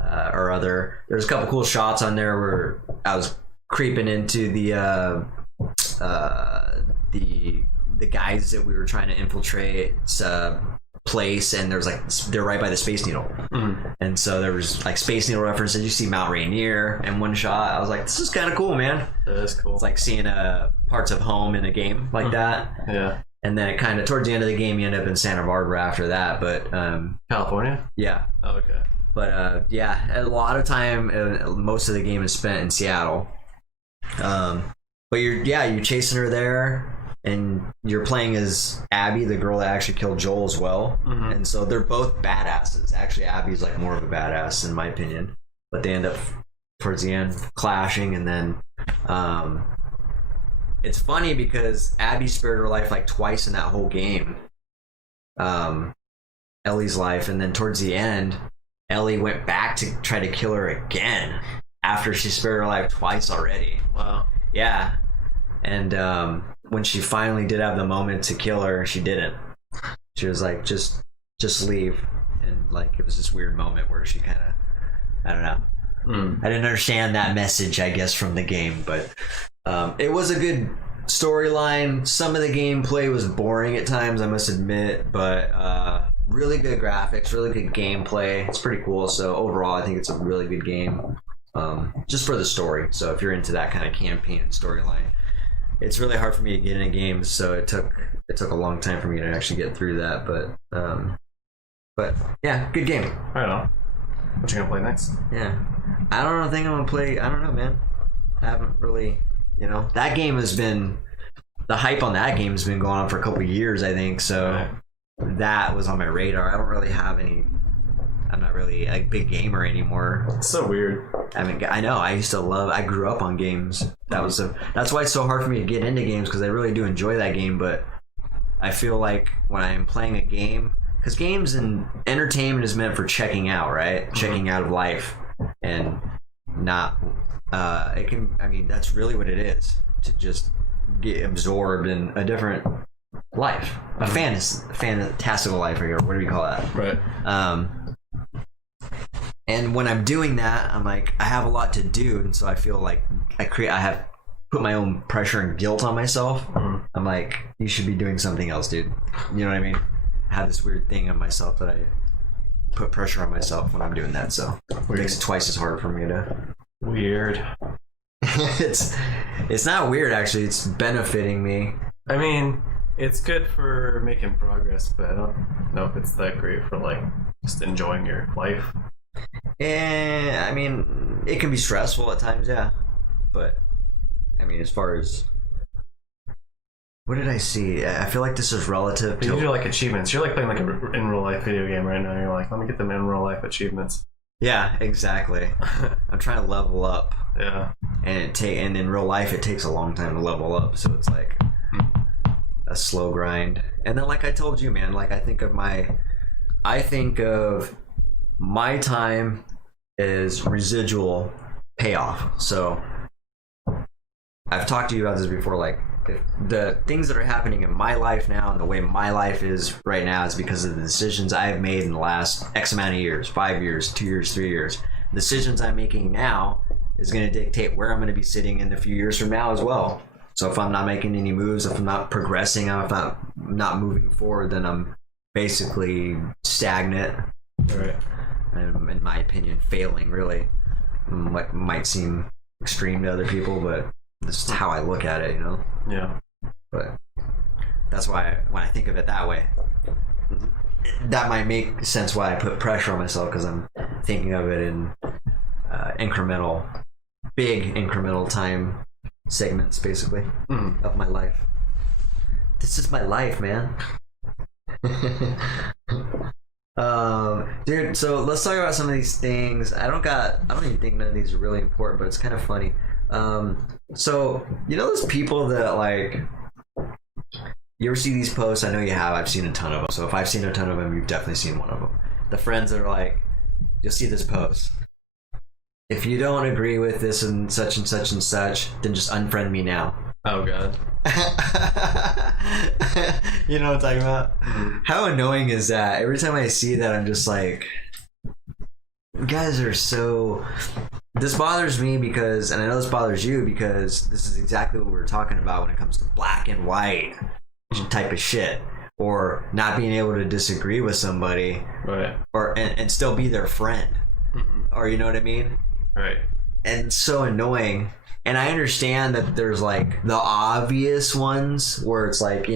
or other. There's a couple cool shots on there where I was creeping into the guys that we were trying to infiltrate place, and there's like, they're right by the Space Needle, and so there was like Space Needle references. You see Mount Rainier in one shot. I was like, this is kind of cool, man. That is cool. It's like seeing parts of home in a game like that. Yeah. And then it kind of, towards the end of the game, you end up in Santa Barbara after that. But California. Yeah. Oh, okay. But yeah, a lot of time, most of the game is spent in Seattle. But you're chasing her there, and you're playing as Abby, the girl that actually killed Joel as well. And so they're both badasses. Actually, Abby's like more of a badass in my opinion, but they end up towards the end clashing. And then it's funny because Abby spared her life like twice in that whole game, Ellie's life, and then towards the end, Ellie went back to try to kill her again after she spared her life twice already. Wow. Yeah. And when she finally did have the moment to kill her, she didn't. She was like, just leave. And like, it was this weird moment where she kind of, I don't know. I didn't understand that message, I guess, from the game, but it was a good Storyline, some of the gameplay was boring at times, I must admit, but really good graphics, really good gameplay. It's pretty cool. So overall, I think it's a really good game, just for the story. So if you're into that kind of campaign and storyline, it's really hard for me to get into games. So it took a long time for me to actually get through that. But yeah, good game. I don't know. What you gonna play next? Yeah, I don't think I'm gonna play. I don't know, man. I haven't really. That game has been, the hype on that game has been going on for a couple of years, I think. So that was on my radar. I don't really have any. I'm not really a big gamer anymore. It's so weird. I know. I used to love. I grew up on games. That's why it's so hard for me to get into games, because I really do enjoy that game. But I feel like when I'm playing a game, because games and entertainment is meant for checking out, right? Mm-hmm. Checking out of life, and not. It can. I mean, that's really what it is. To just get absorbed in a different life, a fantastical life, or what do we call that? Right. And when I'm doing that, I'm like, I have a lot to do, and so I feel like I have put my own pressure and guilt on myself. Mm-hmm. I'm like, you should be doing something else, dude. You know what I mean? I have this weird thing on myself that I put pressure on myself when I'm doing that, so it makes it twice as hard for me to. Weird. It's not weird, actually. It's benefiting me. I mean, it's good for making progress, but I don't know if it's that great for like just enjoying your life. I mean, it can be stressful at times, yeah. But I mean, as far as what did I see? I feel like this is relative to. You do like achievements. You're like playing like a in real life video game right now. You're like, let me get them in real life achievements. Yeah, exactly. I'm trying to level up. Yeah. And in real life it takes a long time to level up, so it's like a slow grind. And then, like I told you, man, like I think of my time as residual payoff. So I've talked to you about this before, like if the things that are happening in my life now and the way my life is right now is because of the decisions I have made in the last X amount of years, 5 years, 2 years, 3 years. The decisions I'm making now is going to dictate where I'm going to be sitting in a few years from now as well. So if I'm not making any moves, if I'm not progressing, if I'm not moving forward, then I'm basically stagnant. Right. And in my opinion, failing, really. Might seem extreme to other people, but this is how I look at it, Yeah. But that's why when I think of it that way, that might make sense why I put pressure on myself, because I'm thinking of it in big incremental time segments, basically, of my life. This is my life, man. Dude, so let's talk about some of these things. I don't even think none of these are really important, but it's kind of funny. So those people that like, you ever see these posts? I know you have. I've seen a ton of them. So if I've seen a ton of them, you've definitely seen one of them. The friends that are like, you'll see this post. If you don't agree with this and such and such and such, then just unfriend me now. Oh god. You know what I'm talking about? Mm-hmm. How annoying is that? Every time I see that, I'm just like, you guys are so. This bothers me because, and I know this bothers you because this is exactly what we were talking about when it comes to black and white type of shit, or not being able to disagree with somebody, right? Or and still be their friend, or you know what I mean? Right. And so annoying. And I understand that there's like the obvious ones where it's like,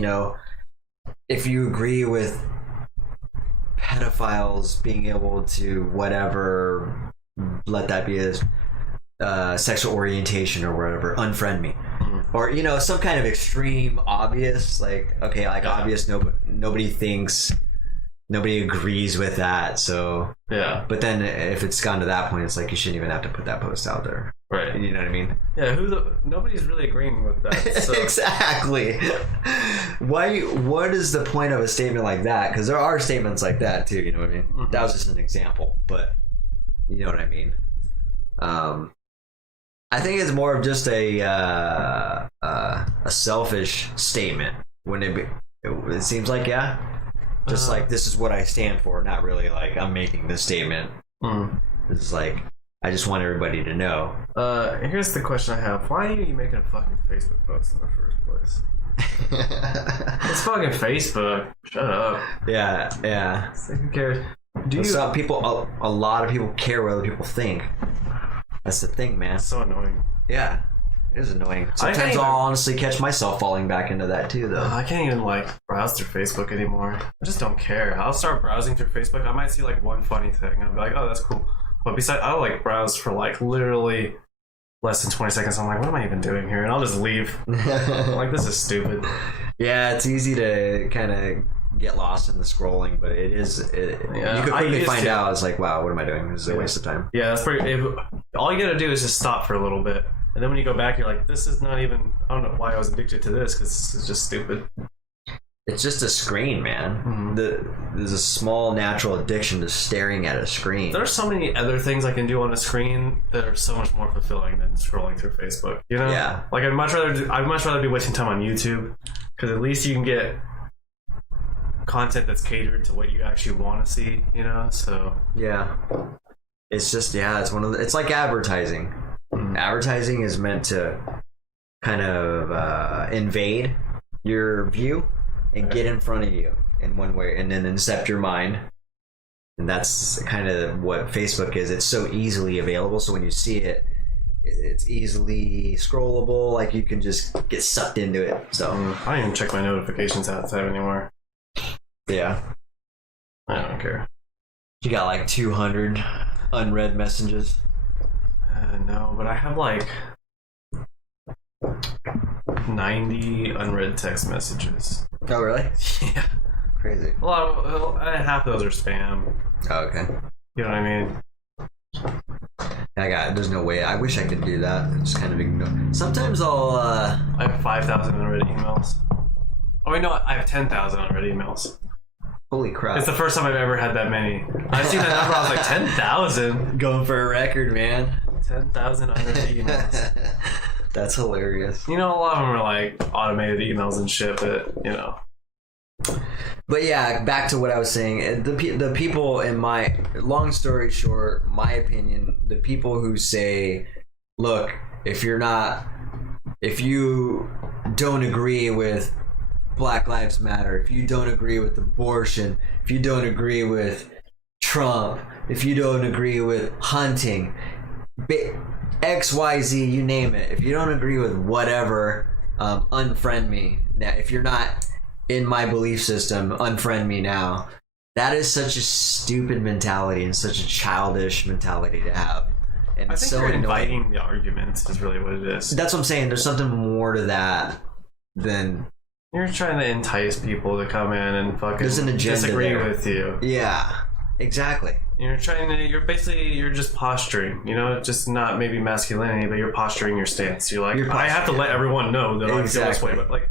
if you agree with pedophiles being able to whatever, let that be a sexual orientation or whatever, unfriend me. Or, some kind of extreme obvious, like, okay, like obvious, nobody agrees with that, so yeah. But then if it's gone to that point, it's like you shouldn't even have to put that post out there, right? You know what I mean? Yeah. Nobody's really agreeing with that. So. Exactly. Why? What is the point of a statement like that? Because there are statements like that too. You know what I mean? Mm-hmm. That was just an example, but you know what I mean. I think it's more of just a selfish statement. Wouldn't it be? It seems like, yeah. Just like, this is what I stand for, not really like I'm making this statement. It's like, I just want everybody to know. Here's the question I have: why are you making a fucking Facebook post in the first place? It's fucking Facebook. Shut up. Yeah. So who cares? Some people, a lot of people care what other people think. That's the thing, man. It's so annoying. Yeah, it is annoying. Sometimes I'll honestly catch myself falling back into that too, though. I can't even like browse through Facebook anymore. I just don't care. I'll start browsing through Facebook. I might see like one funny thing. I'll be like, oh, that's cool. But besides, I'll like browse for like literally less than 20 seconds. I'm like, what am I even doing here? And I'll just leave. I'm like, this is stupid. Yeah, it's easy to kind of get lost in the scrolling, but it is. Yeah, you could quickly find out. It's like, wow, what am I doing? This is a waste of time. Yeah, that's pretty. All you gotta do is just stop for a little bit, and then when you go back, you're like, this is not even. I don't know why I was addicted to this because this is just stupid. It's just a screen, man. Mm-hmm. There's a small natural addiction to staring at a screen. There are so many other things I can do on a screen that are so much more fulfilling than scrolling through Facebook. You know? Yeah. Like I'd much rather be wasting time on YouTube because at least you can get content that's catered to what you actually want to see. You know? So yeah. It's just it's one of it's like advertising. Mm-hmm. Advertising is meant to kind of invade your view and get in front of you in one way and then incept your mind. And that's kind of what Facebook is. It's so easily available, so when you see it, it's easily scrollable, like you can just get sucked into it. So I don't even check my notifications outside anymore. Yeah, I don't care. You got like 200 unread messages. No, but I have like 90 unread text messages. Oh, really? Yeah. Crazy. Well, half of those are spam. Oh, okay. You know what I mean? There's no way. I wish I could do that. Just kind of ignore. Sometimes I have 5,000 unread emails. Oh, wait, no, I have 10,000 unread emails. Holy crap. It's the first time I've ever had that many. I've seen that number, I was like, 10,000? Going for a record, man. 10,000 unread emails. That's hilarious. You know, a lot of them are like automated emails and shit, but you know. But yeah, back to what I was saying. The people in my, long story short, my opinion, the people who say, look, if you don't agree with Black Lives Matter, if you don't agree with abortion, if you don't agree with Trump, if you don't agree with hunting, XYZ, you name it. If you don't agree with whatever, unfriend me. Now, if you're not in my belief system, unfriend me now. That is such a stupid mentality and such a childish mentality to have. And I it's think so you're annoying. inviting the arguments is really what it is. That's what I'm saying. There's something more to that than... You're trying to entice people to come in and fucking disagree with you. Yeah, exactly. You're just posturing, you know, just not maybe masculinity, but you're posturing your stance. You're like, I have to let everyone know that I feel this way, but like,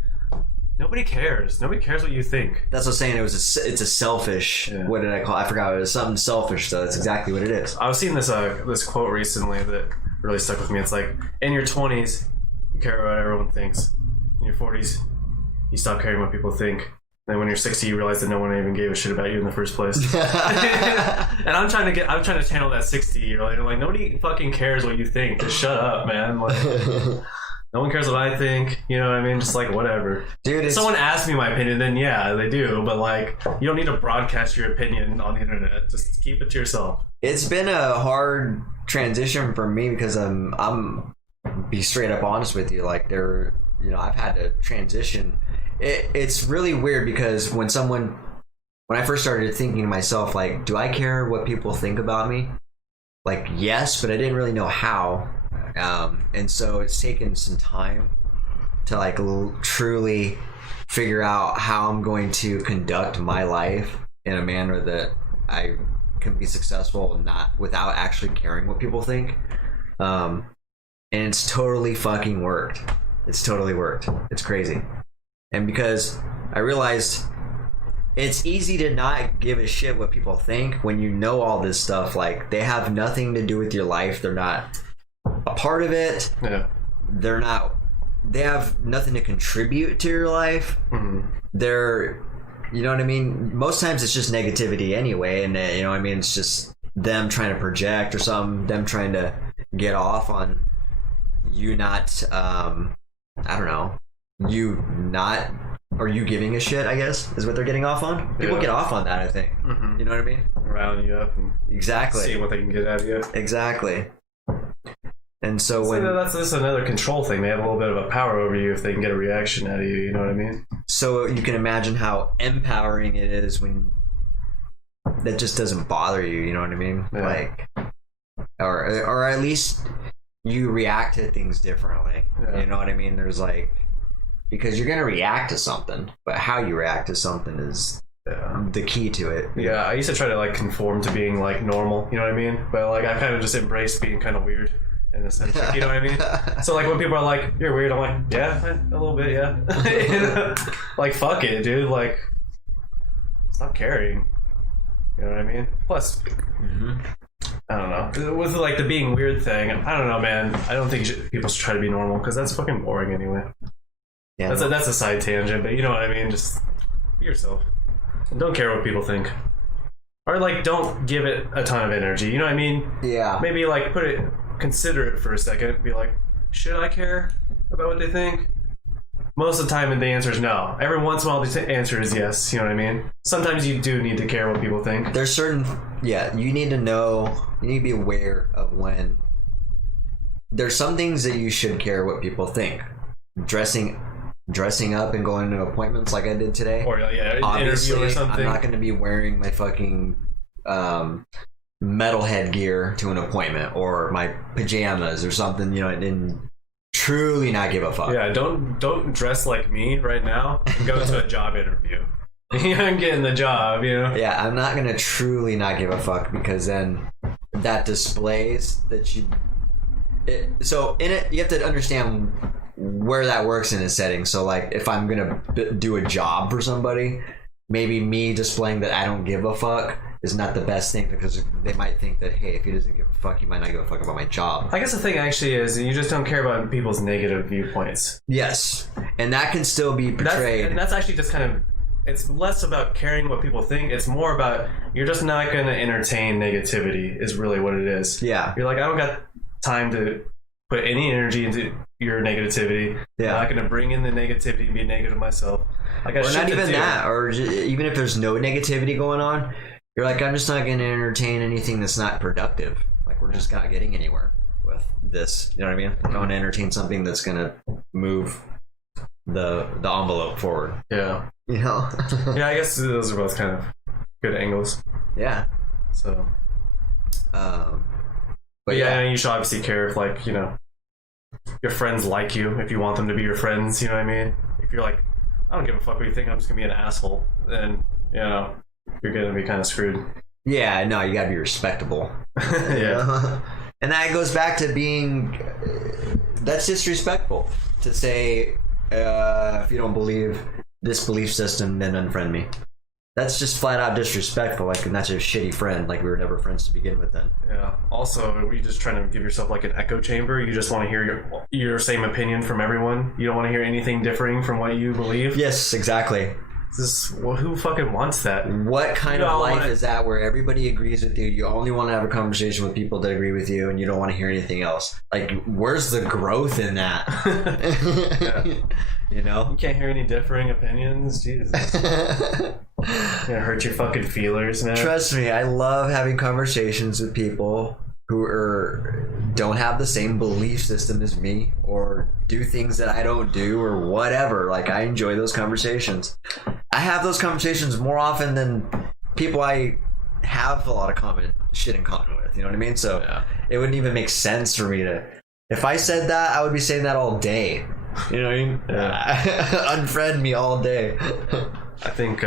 nobody cares. Nobody cares what you think. That's what I'm saying. It's a selfish. Yeah. What did I call it? I forgot. It was something selfish, though. That's exactly what it is. I was seeing this quote recently that really stuck with me. It's like, in your 20s, you care what everyone thinks. In your 40s, you stop caring what people think. Then when you're 60, you realize that no one even gave a shit about you in the first place. And I'm trying to channel that 60-year-old. Like, nobody fucking cares what you think. Just shut up, man. Like, no one cares what I think. You know what I mean? Just like, whatever. Dude, if someone asks me my opinion, then yeah, they do. But like, you don't need to broadcast your opinion on the internet. Just keep it to yourself. It's been a hard transition for me because I'm be straight up honest with you. Like, I've had to transition. It's really weird because when I first started thinking to myself, like, do I care what people think about me? Like, yes, but I didn't really know how. And so it's taken some time to like truly figure out how I'm going to conduct my life in a manner that I can be successful and not without actually caring what people think. And it's totally fucking worked. It's totally worked. It's crazy. And because I realized it's easy to not give a shit what people think when you know all this stuff. Like, they have nothing to do with your life. They're not a part of it. Yeah. They have nothing to contribute to your life. Mm-hmm. You know what I mean? Most times it's just negativity anyway. And you know what I mean? It's just them trying to project or something, them trying to get off on you not, I don't know, you not, or you giving a shit, I guess, is what they're getting off on. People get off on that, I think. You know what I mean? Round you up and Exactly. see what they can get out of you. Exactly. And so So when that's another control thing. They have a little bit of a power over you if they can get a reaction out of you. You know what I mean? so you can imagine how empowering it is when that just doesn't bother you. You know what I mean? Yeah. Like, or at least you react to things differently. Yeah. You know what I mean? There's like, because you're gonna react to something, but how you react to something is the key to it. Yeah, I used to try to like conform to being like normal. You know what I mean? But like I kind of just embraced being kind of weird. In a sense, like, you know what I mean? So like when people are like, "You're weird," I'm like, "Yeah, a little bit, yeah." You know? Like fuck it, dude. Like stop caring. You know what I mean? Plus, I don't know. With like the being weird thing, I don't know, man. I don't think people should try to be normal because that's fucking boring anyway. Yeah, That's a side tangent, but you know what I mean. Just be yourself and don't care what people think, or like don't give it a ton of energy. You know what I mean? yeah. Maybe like consider it for a second. Be like, should I care about what they think? Most of the time, the answer is no. Every once in a while, the answer is yes. You know what I mean? Sometimes you do need to care what people think. There's certain, you need to know, you need to be aware of when there's some things that you should care what people think. Dressing up and going to appointments like I did today. Or yeah, Obviously, interview or something. I'm not going to be wearing my fucking metalhead gear to an appointment or my pajamas or something, you know, and truly not give a fuck. Yeah, don't dress like me right now and go to a job interview. I'm getting the job, you know? Yeah, I'm not going to truly not give a fuck because then that displays that you... So in it, you have to understand where that works in a setting. So like if I'm going to do a job for somebody, maybe me displaying that I don't give a fuck is not the best thing because they might think that, hey, if he doesn't give a fuck, he might not give a fuck about my job. I guess the thing actually is you just don't care about people's negative viewpoints. Yes, and that can still be portrayed. That's actually just kind of, it's less about caring what people think. It's more about you're just not going to entertain negativity is really what it is. Yeah. You're like, I don't got time to put any energy into your negativity. Yeah. I'm not going to bring in the negativity and be negative myself. I got Or shit not to even do. that, or even if there's no negativity going on, you're like, I'm just not going to entertain anything that's not productive. Like, we're just not getting anywhere with this. You know what I mean? I want to entertain something that's going to move the envelope forward. Yeah. You know? Yeah, I guess those are both kind of good angles. Yeah. So, But yeah, you should obviously care if, like, you know, your friends like you, if you want them to be your friends, you know what I mean? If you're like, I don't give a fuck what you think, I'm just gonna be an asshole, then, you know, you're gonna be kind of screwed. Yeah, no, you gotta be respectable. Yeah. And that goes back to being, that's disrespectful to say, if you don't believe this belief system, then unfriend me. That's just flat out disrespectful. Like, and that's a shitty friend. Like, we were never friends to begin with then. Yeah. Also, are you just trying to give yourself like an echo chamber? You just want to hear your same opinion from everyone? You don't want to hear anything differing from what you believe? Yes, exactly. Who fucking wants that? What kind You of don't life wanna- is that where everybody agrees with you? You only want to have a conversation with people that agree with you and you don't want to hear anything else. Like, where's the growth in that? Yeah. You know? You can't hear any differing opinions? Jesus. Gonna hurt your fucking feelers, man. Trust me, I love having conversations with people who don't have the same belief system as me or do things that I don't do or whatever. Like, I enjoy those conversations. I have those conversations more often than people I have a lot of shit in common with. You know what I mean? So Yeah. it wouldn't even make sense for me to... If I said that, I would be saying that all day. You know what I mean? Yeah. Unfriend me all day. I think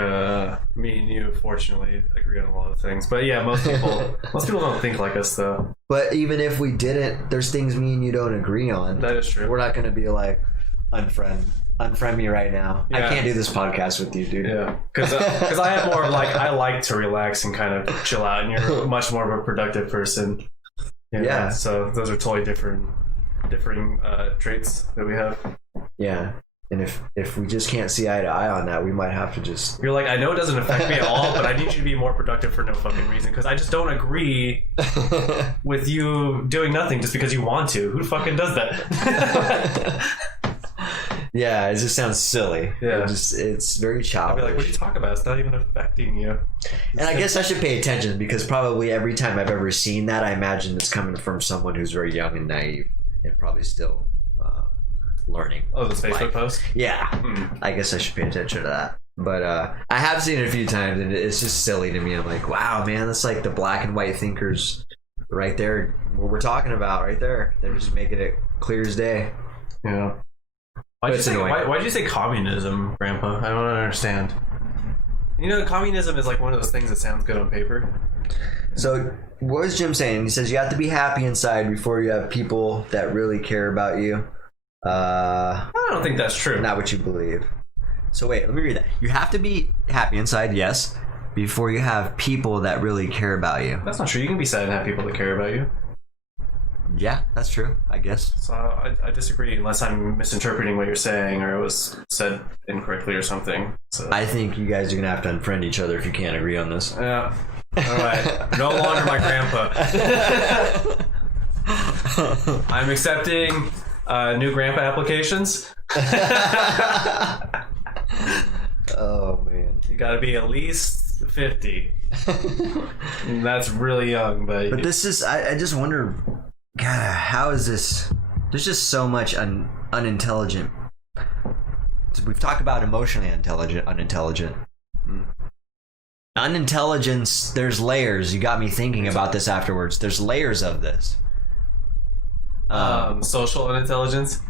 me and you, fortunately, agree on a lot of things. But yeah, most people don't think like us, though. But even if we didn't, there's things me and you don't agree on. That is true. We're not going to be like, unfriend me right now. I Yeah. can't do this podcast with you, dude. Yeah, because I have more of like, I like to relax and kind of chill out, and you're much more of a productive person. You know? Yeah. So those are totally differing traits that we have. Yeah. And if we just can't see eye to eye on that, we might have to just. You're like, I know it doesn't affect me at all, but I need you to be more productive for no fucking reason because I just don't agree with you doing nothing just because you want to. Who fucking does that? Yeah, it just sounds silly. Yeah. It's very childish. I'd be like, what are you talking about? It's not even affecting you. And I guess I should pay attention because probably every time I've ever seen that, I imagine it's coming from someone who's very young and naive and probably still learning. Oh, this Facebook post? Yeah. I guess I should pay attention to that. But I have seen it a few times and it's just silly to me. I'm like, wow, man, that's like the black and white thinkers right there. What we're talking about right there. They're just making it clear as day. Yeah. Why'd you say communism, Grandpa? I don't understand. You know, communism is like one of those things that sounds good on paper. So, what was Jim saying? He says you have to be happy inside before you have people that really care about you. I don't think that's true. Not what you believe. So wait, let me read that. You have to be happy inside, yes, before you have people that really care about you. That's not true. You can be sad and have people that care about you. Yeah, that's true, I guess. So I disagree unless I'm misinterpreting what you're saying or it was said incorrectly or something. So. I think you guys are going to have to unfriend each other if you can't agree on this. Yeah. All right. No longer my grandpa. I'm accepting new grandpa applications. Oh, man. You got to be at least 50. That's really young, but this is, I just wonder... God, how is this? There's just so much unintelligent. We've talked about emotionally unintelligent. Unintelligence, there's layers. You got me thinking about this afterwards. There's layers of this. Social unintelligence?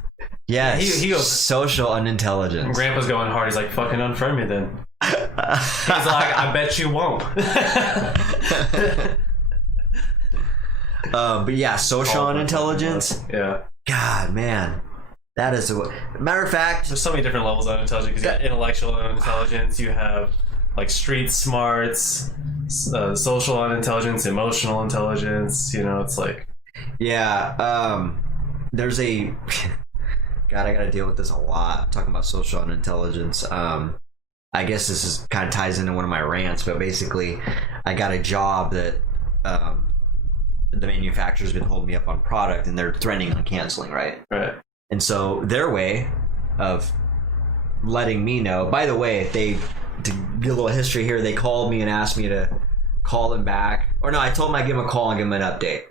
Yes, he goes, social unintelligence. Grandpa's going hard. He's like, fucking unfriend me then. He's like, I bet you won't. But yeah, social unintelligence. Yeah. God, man, that is a matter of fact. There's so many different levels of unintelligence. Because you got intellectual unintelligence. You have like street smarts, social unintelligence, emotional intelligence. You know, it's like. Yeah. There's a. God, I gotta deal with this a lot. I'm talking about social unintelligence. I guess this is kind of ties into one of my rants, but basically, I got a job that. The manufacturer's been holding me up on product and they're threatening on canceling, right? Right. And so their way of letting me know, by the way, to get a little history here, they called me and asked me to call them back. Or no, I told them I'd give them a call and give them an update.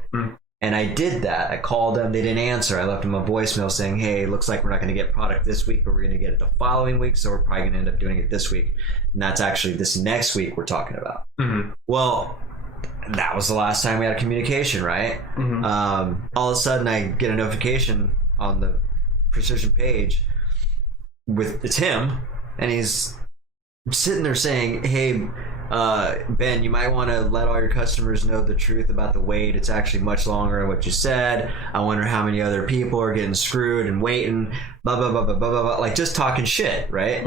And I did that. I called them. They didn't answer. I left them a voicemail saying, hey, looks like we're not going to get product this week, but we're going to get it the following week. So we're probably going to end up doing it this week. And that's actually this next week we're talking about. Well, that was the last time we had a communication, right? All of a sudden I get a notification on the Precision page with it's him, and he's sitting there saying, hey, Ben, you might want to let all your customers know the truth about the wait. It's actually much longer than what you said. I wonder how many other people are getting screwed and waiting, blah, blah, blah, blah, blah, blah, blah. Like just talking shit, right?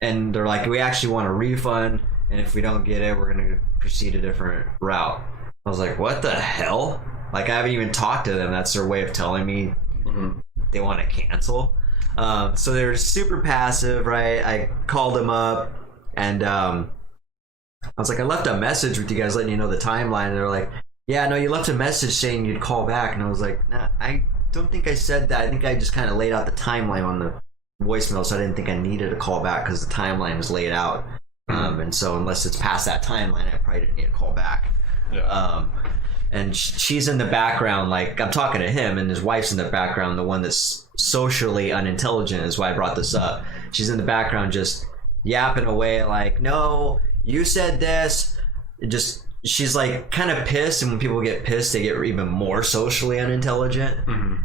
And they're like, we actually want a refund. And if we don't get it, we're going to proceed a different route. I was like, what the hell? Like, I haven't even talked to them. That's their way of telling me they want to cancel. So they're super passive, right? I called them up and I was like, I left a message with you guys letting you know the timeline. And they're like, yeah, no, you left a message saying you'd call back. And I was like, nah, I don't think I said that. I think I just kind of laid out the timeline on the voicemail. So I didn't think I needed a call back because the timeline was laid out. And so unless it's past that timeline, I probably didn't need a call back. Yeah. And she's in the background, like I'm talking to him, and his wife's in the background, the one that's socially unintelligent is why I brought this up. She's in the background just yapping away like, no, you said this. She's like kind of pissed, and when people get pissed, they get even more socially unintelligent.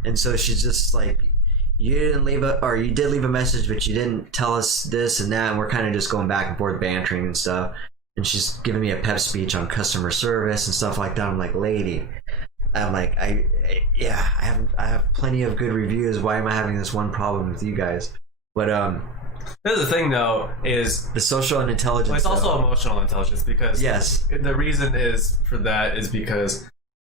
And so she's just like, you did leave a message, but you didn't tell us this and that, and we're kind of just going back and forth bantering and stuff. And she's giving me a pep speech on customer service and stuff like that. I'm like, lady, I'm like, I have plenty of good reviews. Why am I having this one problem with you guys? But here's the thing, though, is the social unintelligence. Well, it's also emotional intelligence because yes, the reason is for that is because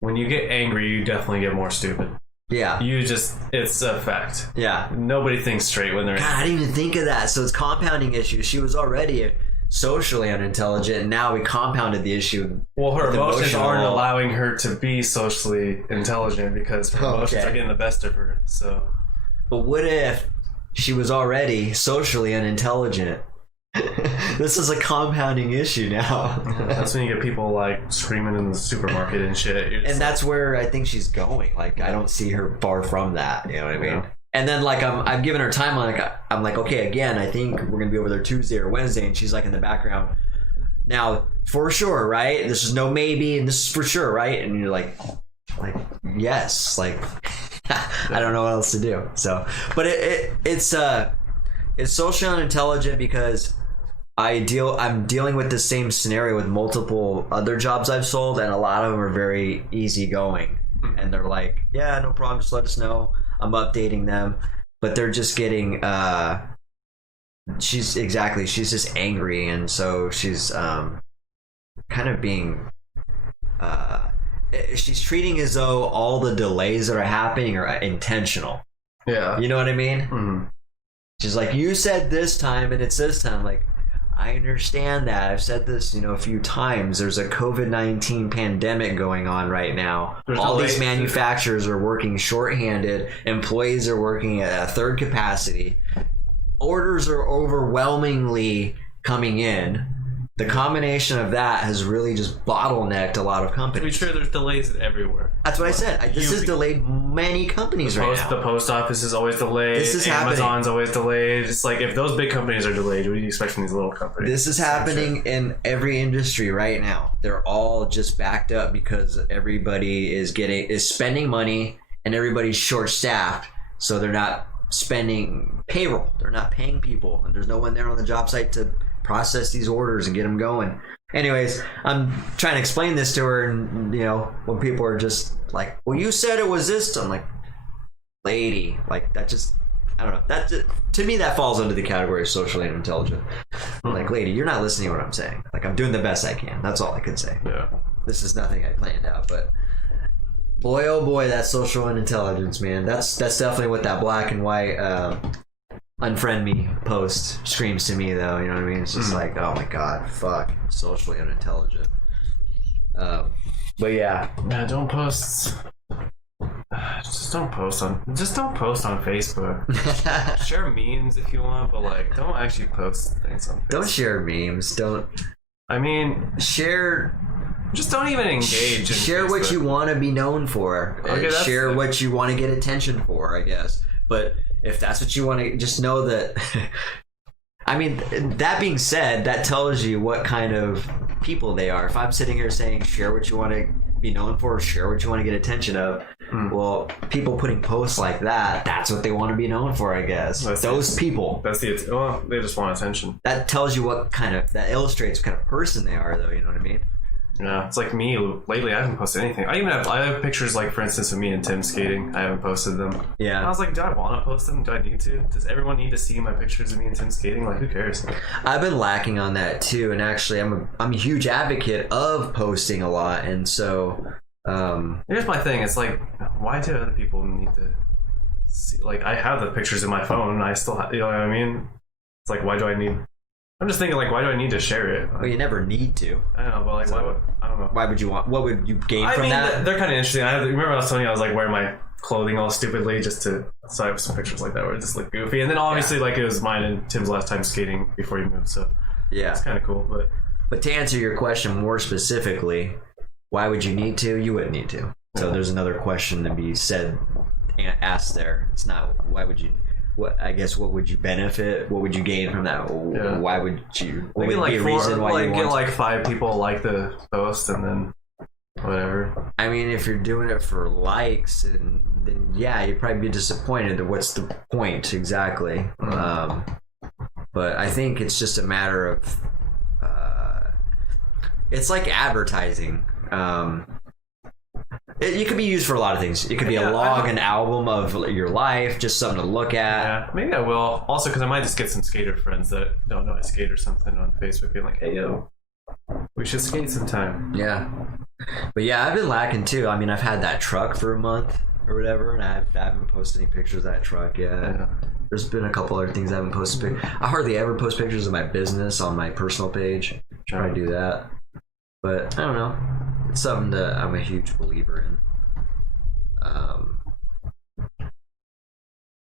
when you get angry, you definitely get more stupid. Yeah. It's a fact. Yeah. Nobody thinks straight when they're God, I didn't even think of that. So it's compounding issues. She was already socially unintelligent, and now we compounded the issue. Well, her with emotions emotional- aren't allowing her to be socially intelligent because her emotions are getting the best of her. So, but what if she was already socially unintelligent? This is a compounding issue now. that's when you get people like screaming in the supermarket and shit. And that's where I think she's going. Like, I don't see her far from that. You know what I mean? Yeah. And then, like, I'm giving her timeline. Like, I'm like, okay, again, I think we're gonna be over there Tuesday or Wednesday, and she's like in the background. Now, for sure, right? This is no maybe, and this is for sure, right? And you're like yes, like I don't know what else to do. So, but it's socially unintelligent because I'm dealing with the same scenario with multiple other jobs I've sold, and a lot of them are very easygoing, and they're like, yeah, no problem, just let us know. I'm updating them, but they're just getting she's just angry, and so she's kind of being she's treating as though all the delays that are happening are intentional. Yeah. You know what I mean? Mm-hmm. She's like, you said this time and it's this time. Like, I understand that. I've said this, a few times. There's a COVID-19 pandemic going on right now. All these manufacturers are working shorthanded. Employees are working at a third capacity. Orders are overwhelmingly coming in. The combination of that has really just bottlenecked a lot of To be companies. sure, there's delays everywhere. That's what I said. This has delayed many companies right now. The post office is always delayed. This is Amazon's always delayed. It's like, if those big companies are delayed, what do you expect from these little companies? This is happening in every industry right now. They're all just backed up because everybody is spending money and everybody's short-staffed, so they're not spending payroll. They're not paying people, and there's no one there on the job site to process these orders and get them going. Anyways, I'm trying to explain this to her, and when people are just like, well, you said it was this, I'm like, lady, like, that just, I don't know, that to me that falls under the category of socially unintelligent. Like, lady, you're not listening to what I'm saying. Like, I'm doing the best I can. That's all I could say. Yeah. This is nothing I planned out, but boy, oh boy, that social unintelligence, man. That's definitely what that black and white unfriend me post screams to me, though. You know what I mean? It's just like, oh my god, fuck, socially unintelligent. But yeah, don't post. Just don't post on Facebook. Share memes if you want, but like, don't actually post things on Facebook. Don't share memes. Don't. I mean, share. Just don't even engage. Share what you want to be known for. Okay, share what you want to get attention for, I guess. But if that's what you want to, just know that. I mean, that being said, that tells you what kind of people they are. If I'm sitting here saying share what you want to be known for, share what you want to get attention of, well, people putting posts like that's what they want to be known for, I guess. Those people. They just want attention. That tells you that illustrates what kind of person they are, though. You know what I mean? Yeah, it's like me. Lately, I haven't posted anything. I have pictures, like, for instance, of me and Tim skating. I haven't posted them. Yeah. And I was like, do I want to post them? Do I need to? Does everyone need to see my pictures of me and Tim skating? Like, who cares? I've been lacking on that too, and actually, I'm a huge advocate of posting a lot, and so. Here's my thing. It's like, why do other people need to see? Like, I have the pictures in my phone, and I still have. You know what I mean? It's like, why do I need? I'm just thinking, like, why do I need to share it? Well, you never need to. I don't know, but like, I don't know. Why would you want? What would you gain from that? They're kind of interesting. Remember I was telling you I was like wearing my clothing all stupidly so I have some pictures like that where it just looked goofy. And then obviously like it was mine and Tim's last time skating before he moved, so yeah, it's kind of cool. But to answer your question more specifically, why would you need to? You wouldn't need to. So there's another question to be asked there. It's not why would you. What would you benefit? What would you gain from that? Yeah. Why would you? What would be a reason why you get like 5 people like the post and then whatever. I mean, if you're doing it for likes, then yeah, you'd probably be disappointed. What's the point exactly? But I think it's just a matter of it's like advertising. You could be used for a lot of things. It could be an album of your life, just something to look at. Yeah, maybe I will. Also, because I might just get some skater friends that don't know I skate or something on Facebook, being like, "Hey, yo, we should skate sometime." Yeah, but yeah, I've been lacking too. I mean, I've had that truck for a month, or whatever, and I haven't posted any pictures of that truck yet. Yeah. There's been a couple other things I haven't posted. I hardly ever post pictures of my business on my personal page. Try to do that, but I don't know. It's something that I'm a huge believer in.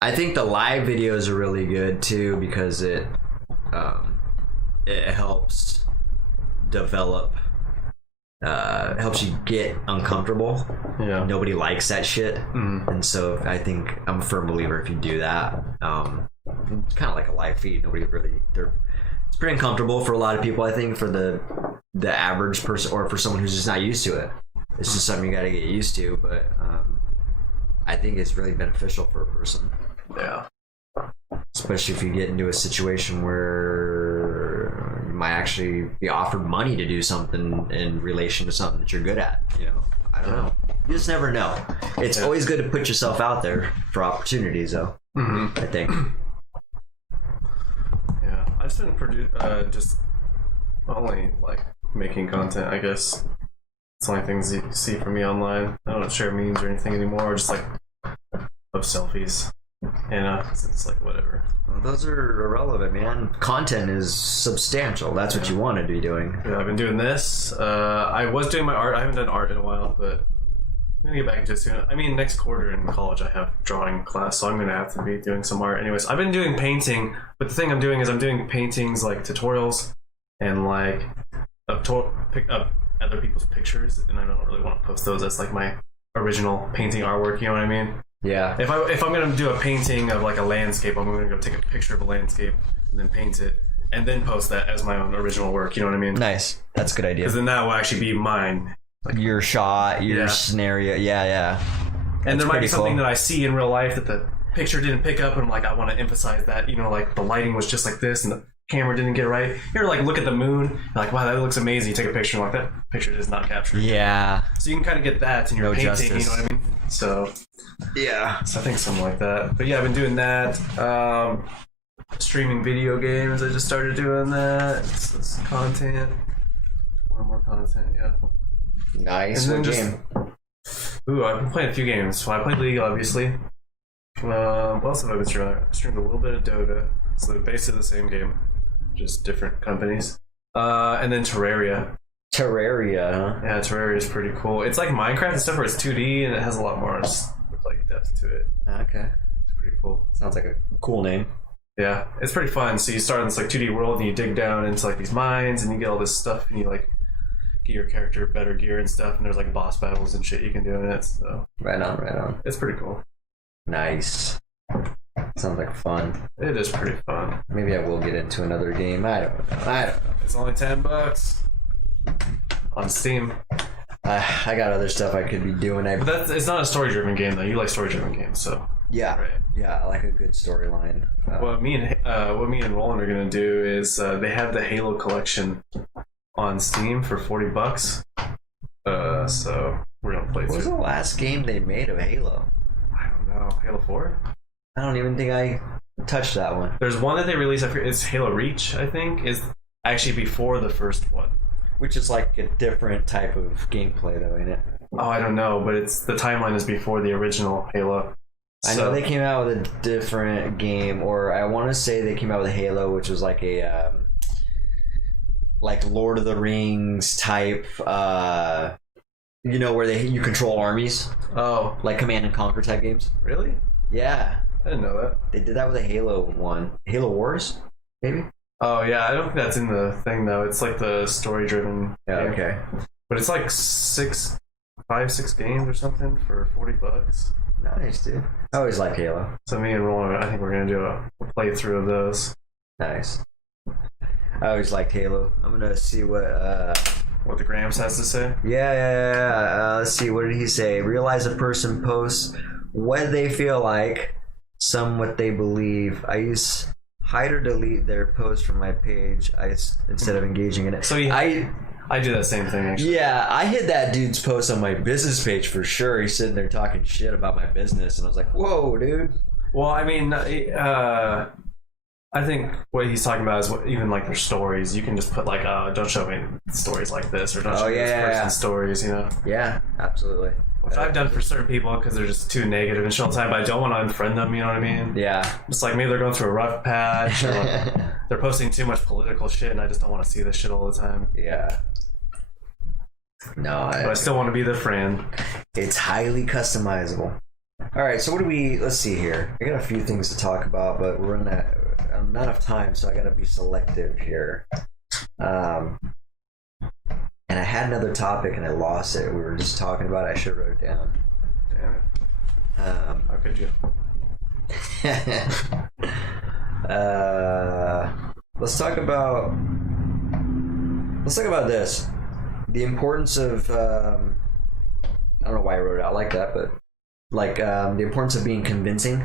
I think the live videos are really good too because it helps develop. Helps you get uncomfortable. Yeah. Nobody likes that shit, and so I think I'm a firm believer if you do that. It's kind of like a live feed. Nobody really. It's pretty uncomfortable for a lot of people. I think for the average person or for someone who's just not used to it, it's just something you got to get used to. But I think it's really beneficial for a person. Yeah. Especially if you get into a situation where you might actually be offered money to do something in relation to something that you're good at. You know, I don't know. You just never know. It's always good to put yourself out there for opportunities, though. I think. Yeah, I've just been just only like making content. I guess it's the only things you see from me online. I don't share memes or anything anymore. Just like of selfies. It's like whatever. Well, those are irrelevant, man. Content is substantial. That's what you want to be doing. Yeah, I've been doing this. I was doing my art. I haven't done art in a while, but I'm gonna get back into it soon. I mean, next quarter in college I have drawing class, so I'm gonna have to be doing some art. Anyways, I've been doing painting, but the thing I'm doing is I'm doing paintings like tutorials and like pick up other people's pictures, and I don't really want to post those as like my original painting artwork. You know what I mean? Yeah. If I'm gonna do a painting of like a landscape, I'm gonna go take a picture of a landscape and then paint it and then post that as my own original work. You know what I mean? Nice. That's a good idea. Because then that will actually be mine. Like your shot, your scenario. Yeah. And there might be something that I see in real life that the picture didn't pick up, and I'm like, I want to emphasize that. You know, like the lighting was just like this, and the camera didn't get it right. You're like, look at the moon. You're like, wow, that looks amazing. You take a picture, and like that picture is not captured. Yeah. So you can kind of get that in your painting. Justice. You know what I mean? So yeah. So I think something like that. But yeah, I've been doing that. Streaming video games. I just started doing that. It's content. More content. Yeah. Nice. What game? Ooh, I've been playing a few games. So I played League, obviously. What else have I been streaming? I streamed a little bit of Dota. So they're basically the same game, just different companies. And then Terraria. Terraria, huh? Yeah, Terraria is pretty cool. It's like Minecraft and stuff where it's 2D and it has a lot more like depth to it. Okay. It's pretty cool. Sounds like a cool name. Yeah, it's pretty fun. So you start in this like 2D world and you dig down into like these mines and you get all this stuff and you like get your character better gear and stuff, and there's like boss battles and shit you can do in it. So right on. It's pretty cool. Nice. Sounds like fun. It is pretty fun. Maybe I will get into another game. I don't know. It's only $10 on Steam. I got other stuff I could be doing. But it's not a story-driven game though. You like story-driven games, so yeah, right. Yeah, I like a good storyline. What me and Roland are gonna do is they have the Halo collection on Steam for $40. So we're gonna play through. What was the last game they made of Halo? I don't know. Halo 4? I don't even think I touched that one. There's one that they released. It's Halo Reach, I think, is actually before the first one. Which is like a different type of gameplay, though, ain't it? Oh, I don't know, but the timeline is before the original Halo. I know they came out with a different game, or I want to say they came out with a Halo, which was like a like Lord of the Rings type, where you control armies. Oh, like Command and Conquer type games. Really? Yeah, I didn't know that. They did that with a Halo one, Halo Wars, maybe. Oh yeah, I don't think that's in the thing though. It's like the story-driven. Yeah, game. okay. But it's like 6 games or something for $40. Nice, dude. I always like Halo. So me and Roland, I think we're gonna do a playthrough of those. Nice. I always liked Halo. I'm gonna see what the Gramps has to say. Yeah. Let's see. What did he say? Realize a person posts what they feel like, some what they believe. I use hide or delete their post from my page. Instead of engaging in it. So I do that same thing actually. Yeah, I hit that dude's post on my business page for sure. He's sitting there talking shit about my business, and I was like, "Whoa, dude." Well, I mean, I think what he's talking about is even like their stories. You can just put like, "Don't show me stories like this," or "Don't show me this person's stories." You know? Yeah, absolutely. Which I've done for certain people because they're just too negative and shit all the time, but I don't want to unfriend them, you know what I mean? Yeah. It's like maybe they're going through a rough patch, or like they're posting too much political shit, and I just don't want to see this shit all the time. Yeah. No, But I still want to be their friend. it's highly customizable. All right, so let's see here. I got a few things to talk about, but we're running out of time, so I got to be selective here. And I had another topic and I lost it. We were just talking about it. I should have wrote it down. Damn it. How could you? Let's talk about this. The importance of I don't know why I wrote it out like that, but like the importance of being convincing.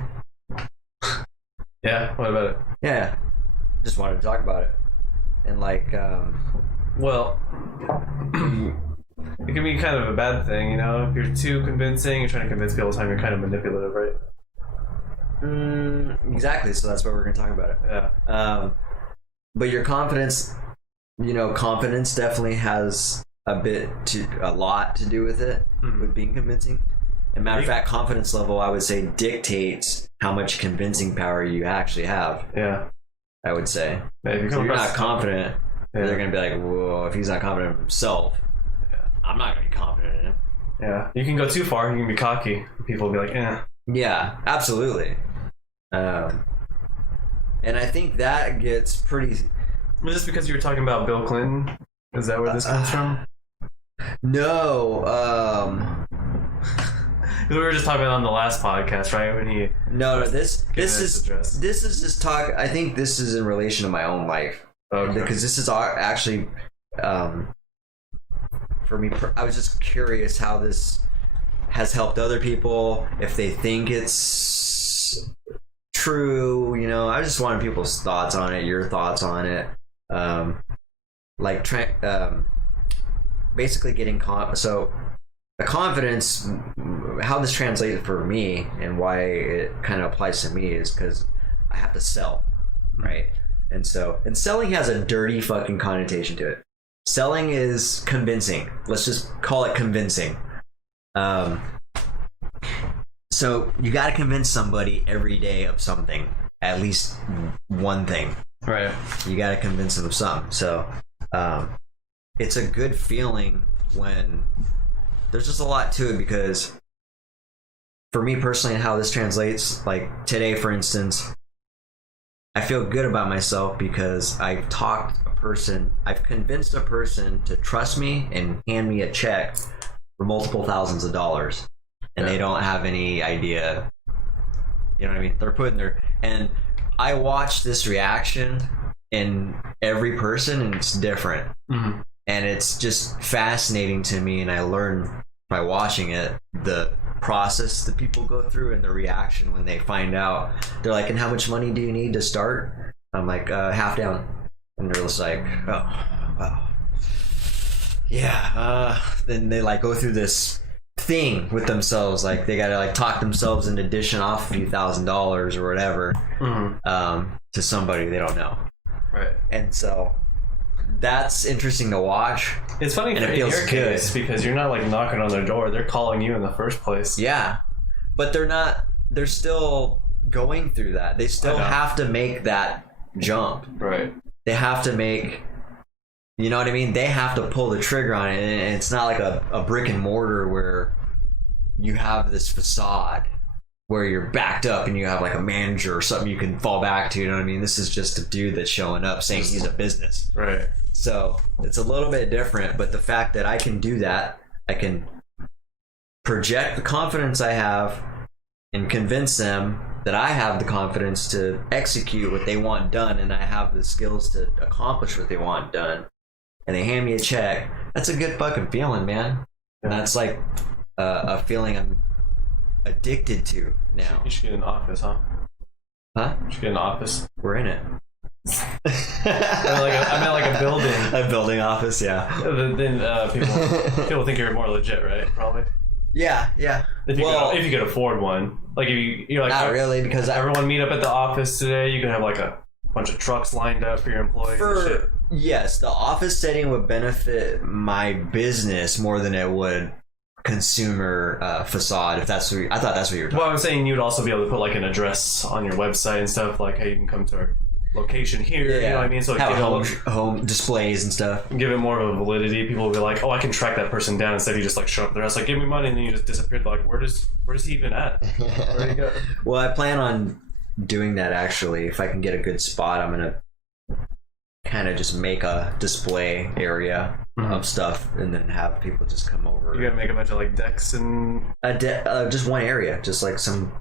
Yeah, what about it? Yeah, just wanted to talk about it. And like well, it can be kind of a bad thing, you know? If you're too convincing, you're trying to convince people all the time, you're kind of manipulative, right? Exactly, so that's what we're going to talk about it. Yeah. But your confidence, confidence definitely has a lot to do with it, with being convincing. And matter of fact, confidence level, I would say, dictates how much convincing power you actually have. Yeah. I would say. Maybe if you're not confident, yeah. They're going to be like, whoa, if he's not confident in himself, I'm not going to be confident in him. Yeah. You can go too far, you can be cocky. People will be like, eh. Yeah, absolutely. And I think that gets pretty... Was this because you were talking about Bill Clinton? Is that where this comes from? No. We were just talking about on the last podcast, right? When he... No, this is just talk... I think this is in relation to my own life. Okay. Because this is actually... for me, I was just curious how this has helped other people, if they think it's true, I just wanted people's thoughts on it, your thoughts on it. Basically getting so the confidence, how this translated for me and why it kind of applies to me is because I have to sell, right? And selling has a dirty fucking connotation to it. Selling is convincing. Let's just call it convincing. So you got to convince somebody every day of something, at least one thing. Right. You got to convince them of something. So it's a good feeling when there's just a lot to it, because for me personally and how this translates, like today, for instance, I feel good about myself because I've convinced a person to trust me and hand me a check for multiple thousands of dollars, and they don't have any idea, you know what I mean? They're putting and I watch this reaction in every person, and it's different. Mm-hmm. And it's just fascinating to me, and I learn by watching it the process that people go through and the reaction when they find out. They're like, and how much money do you need to start? I'm like, half down. And they're just like, oh, wow. Yeah. Then they like go through this thing with themselves, like they gotta like talk themselves into dishing off a few $1,000s or whatever, to somebody they don't know. Right. And so that's interesting to watch. It's funny and it feels in your case because you're not like knocking on their door, they're calling you in the first place. Yeah, but they're still going through that. They still have to make that jump. Right. They have to make, you know what I mean? They have to pull the trigger on it, and it's not like a brick and mortar where you have this facade where you're backed up and you have like a manager or something you can fall back to, you know what I mean? This is just a dude that's showing up saying he's a business. Right. So it's a little bit different, but the fact that I can do that, I can project the confidence I have and convince them that I have the confidence to execute what they want done, and I have the skills to accomplish what they want done, and they hand me a check. That's a good fucking feeling, man. And that's like a feeling I'm addicted to now. You should get an office, huh? Huh? You should get an office. We're in it. I meant like a building. A building office, yeah. Then people think you're more legit, right? Probably. Yeah. If you could afford one, like if you're like, not really, because everyone meet up at the office today. You can have like a bunch of trucks lined up for your employees. And shit. Yes, the office setting would benefit my business more than it would consumer facade. If that's what I thought that's what you were talking. Well, I'm saying you'd also be able to put like an address on your website and stuff, like, hey, you can come to our location here. You know what I mean? So have give home displays and stuff. give it more of a validity. People will be like, oh, I can track that person down instead of you just like show up there. I was like, give me money, and then you just disappeared. Like, where's he even at? Where did he go? Well, I plan on doing that actually. If I can get a good spot, I'm gonna kind of just make a display area of stuff and then have people just come over. You gotta make a bunch of like decks and just one area, just like some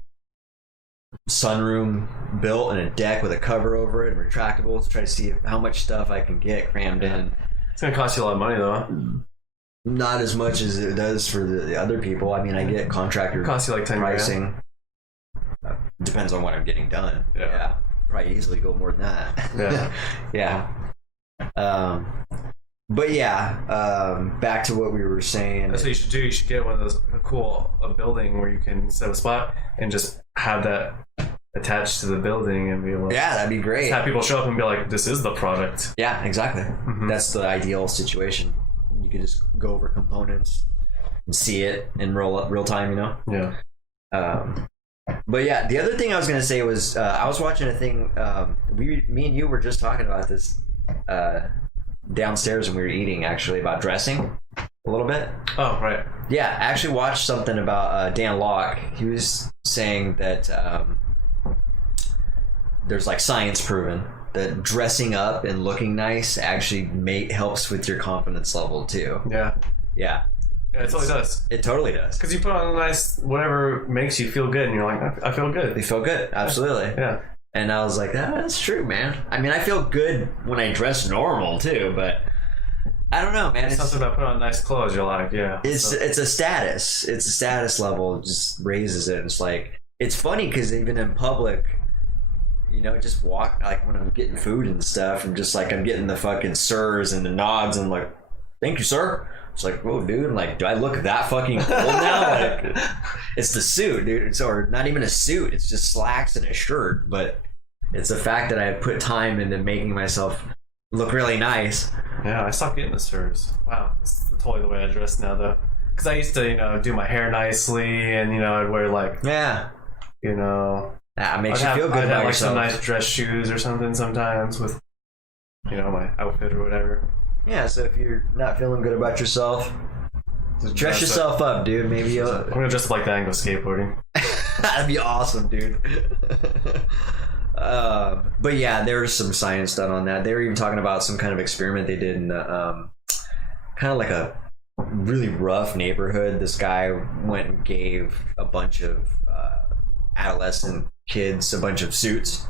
sunroom built and a deck with a cover over it and retractable to try to see how much stuff I can get crammed in. it's gonna cost you a lot of money though. Huh? Not as much as it does for the other people. I mean, I get contractor It costs you like 10 pricing. Depends on what I'm getting done. Yeah. Probably easily go more than that. Yeah. Yeah. But yeah, back to what we were saying. That's what you should do. You should get one of those a building where you can set a spot and just have that attached to the building and be like, Yeah, that'd be great. just have people show up and be like, this is the product. Yeah, exactly. That's the ideal situation. You could just go over components and see it in real time, you know? Yeah. But yeah, the other thing I was gonna say was I was watching a thing. Me and you were just talking about this downstairs when we were eating, actually, about dressing a little bit. Oh, right. Yeah, I actually watched something about Dan Locke. He was saying that there's like science proven that dressing up and looking nice actually helps with your confidence level too. Yeah. Yeah. Yeah, it totally does. It totally does. Because you put on a nice, whatever makes you feel good, and you're like, I feel good. You feel good, absolutely. Yeah. And I was like, that's true, man. I mean, I feel good when I dress normal too, but I don't know, man. It's something about putting on nice clothes, you're like, yeah. It's a status. It's a status level. It just raises it. It's like, it's funny because even in public, you know, just walk, like when I'm getting food and stuff, and just like I'm getting the fucking sirs and the nods, and I'm like, thank you, sir. It's like, whoa, dude, like, do I look that fucking cool now? Like, it's the suit, dude. It's, or not even a suit. It's just slacks and a shirt. But it's the fact that I put time into making myself look really nice. Yeah, I stopped getting the sirs. Wow, it's totally the way I dress now, though. Because I used to, you know, do my hair nicely, and, you know, I'd wear, like, Yeah. you know... That makes you feel good I'd about have, like, yourself. some nice dress shoes or something sometimes with, you know, my outfit or whatever. Yeah, so if you're not feeling good about yourself, dress yourself up, dude. Maybe you'll... I'm gonna dress up like that and go skateboarding. That'd be awesome, dude. But yeah, there's some science done on that. They were even talking about some kind of experiment they did in kind of like a really rough neighborhood. This guy went and gave a bunch of adolescent kids a bunch of suits.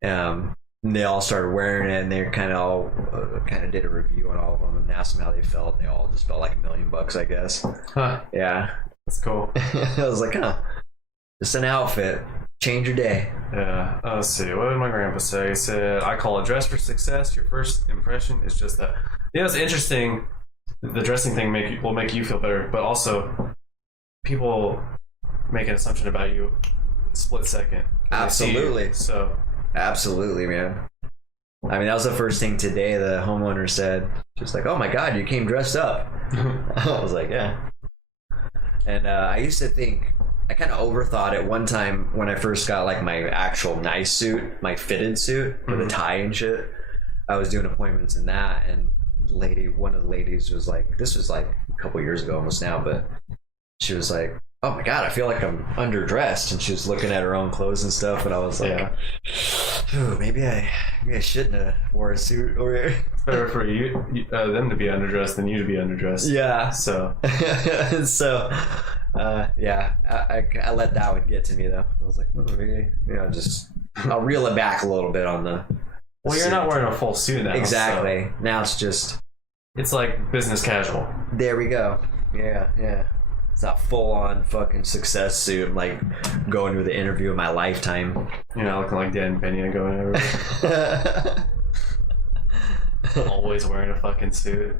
And they all started wearing it, and they kind of did a review on all of them and asked them how they felt. They all just felt like $1 million, I guess. Huh. Yeah. That's cool. I was like, just an outfit. Change your day. Yeah. Let's see. What did my grandpa say? He said, I call it dress for success. Your first impression is just that. Yeah, it's interesting. The dressing thing will make you feel better, but also people make an assumption about you split second. Absolutely. So. Absolutely, man. I mean, that was the first thing today the homeowner said. Just like, oh my God, you came dressed up. I was like, yeah. And I used to think, I kind of overthought it one time when I first got like my actual nice suit, my fitted suit with a tie and shit. I was doing appointments in that, and one of the ladies was like, this was like a couple years ago almost now, but she was like, oh my God, I feel like I'm underdressed. And she was looking at her own clothes and stuff, and I was like, ooh, maybe I shouldn't have wore a suit over here. It's better for them to be underdressed than you to be underdressed. Yeah. So. So, yeah, I let that one get to me though. I was like, maybe, I'll reel it back a little bit on the. Well, you're not wearing a full suit now. Exactly. So now it's just. it's like business casual. There we go. Yeah. It's not full on fucking success suit. I'm like going to the interview of my lifetime. You know, looking like Dan Pena going everywhere. Always wearing a fucking suit.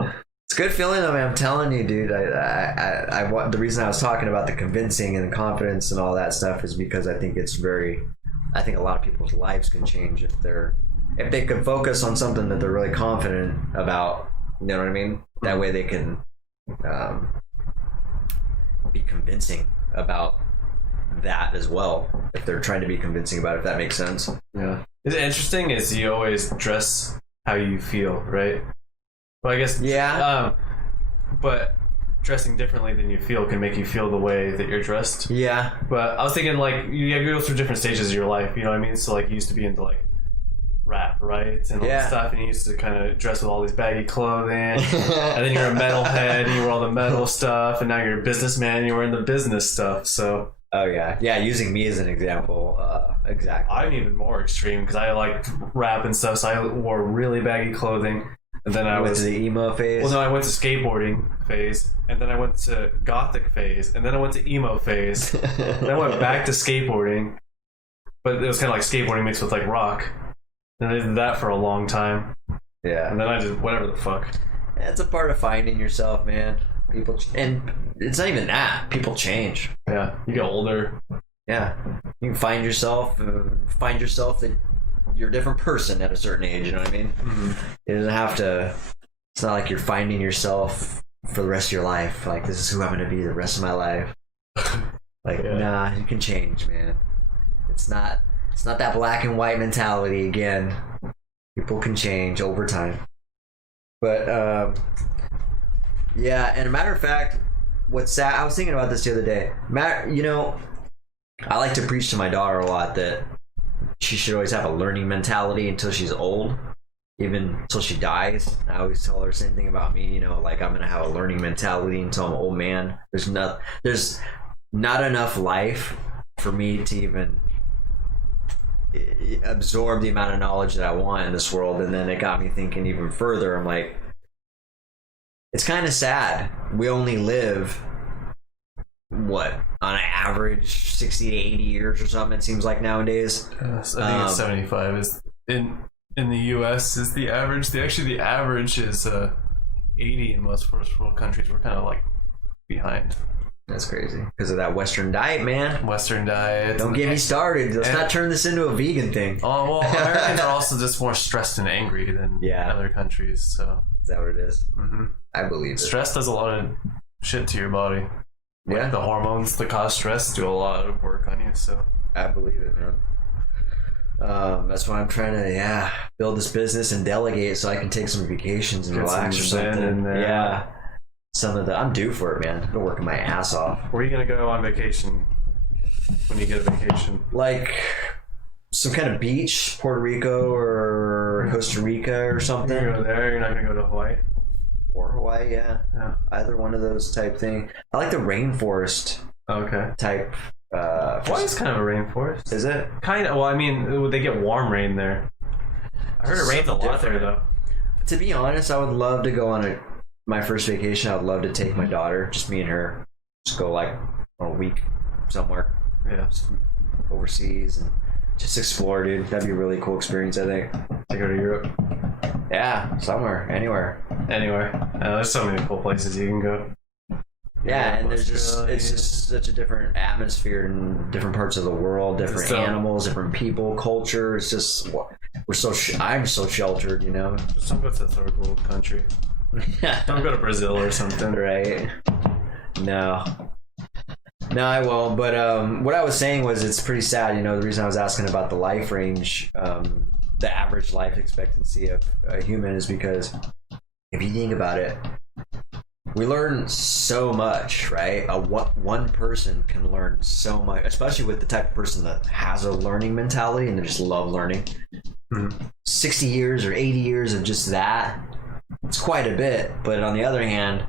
It's a good feeling. I mean, I'm telling you, dude. I want the reason I was talking about the convincing and the confidence and all that stuff is because I think I think a lot of people's lives can change if they can focus on something that they're really confident about. You know what I mean? That way they can be convincing about that as well, if they're trying to be convincing about it, if that makes sense. Yeah. It's interesting is you always dress how you feel, right? Well, I guess but dressing differently than you feel can make you feel the way that you're dressed. Yeah. But I was thinking, like, you go through different stages of your life, you know what I mean? So, like, you used to be into, like, rap, right? And all this stuff, and you used to kind of dress with all these baggy clothing. And then you're a metalhead, and you wear all the metal stuff, and now you're a businessman, and you're wearing the business stuff, so... Oh, yeah. Yeah, using me as an example, exactly. I'm even more extreme, because I like rap and stuff, so I wore really baggy clothing. And then I went to the emo phase. Well, no, I went to skateboarding phase, and then I went to gothic phase, and then I went to emo phase. Then I went back to skateboarding, but it was kind of like skateboarding mixed with like rock. And I did that for a long time. Yeah. And then I did whatever the fuck. That's a part of finding yourself, man. And it's not even that. People change. Yeah. You get older. Yeah. You can find yourself that you're a different person at a certain age, you know what I mean? Mm-hmm. It doesn't have to, it's not like you're finding yourself for the rest of your life. Like, this is who I'm going to be the rest of my life. Like, nah, you can change, man. It's not that black and white mentality again. People can change over time. But, yeah, and a matter of fact, what's sad, I was thinking about this the other day. You know, I like to preach to my daughter a lot that she should always have a learning mentality until she's old, even until she dies. I always tell her the same thing about me, you know, like I'm gonna have a learning mentality until I'm an old man. There's not enough life for me to even absorb the amount of knowledge that I want in this world. And then it got me thinking even further. I'm like, it's kind of sad. We only live, what, on an average 60 to 80 years or something, it seems like nowadays. Yes, I think it's 75 is in the US is the average. The average is 80 in most first world countries. We're kind of like behind. That's crazy because of that Western diet, man. Western diet. Don't get me started. Let's not turn this into a vegan thing. Oh, well, Americans are also just more stressed and angry than other countries. So is that what it is? Mm-hmm. I believe it. Stress does a lot of shit to your body. Like the hormones that cause stress do a lot of work on you. So I believe it, man. That's why I'm trying to build this business and delegate so I can take some vacations and relax or something. I'm due for it, man. I've been working my ass off. Where are you gonna go on vacation when you get a vacation? Like some kind of beach, Puerto Rico or Costa Rica or something. You're gonna go there. You're not gonna go to Hawaii. Or Hawaii, yeah. Either one of those type thing. I like the rainforest. Okay. Type. Hawaii's kind of a rainforest. Is it? Kind of. Well, I mean, they get warm rain there. I heard it rains a lot there, though. To be honest, I would love to go on my first vacation. I would love to take my daughter, just me and her, just go like a week somewhere. Yeah. Overseas and just explore, dude. That'd be a really cool experience, I think. To go to Europe. Yeah, somewhere, anywhere. There's so many cool places you can go. Yeah, and it's just such a different atmosphere in different parts of the world, different animals, different people, culture. It's just I'm so sheltered, you know. Just don't go to a third world country. Don't go to Brazil or something, right? No, I won't. But what I was saying was, it's pretty sad. You know, the reason I was asking about the life range, the average life expectancy of a human, is because if you think about it, we learn so much, right? One person can learn so much, especially with the type of person that has a learning mentality and they just love learning. Mm-hmm. 60 years or 80 years of just that, it's quite a bit. But on the other hand,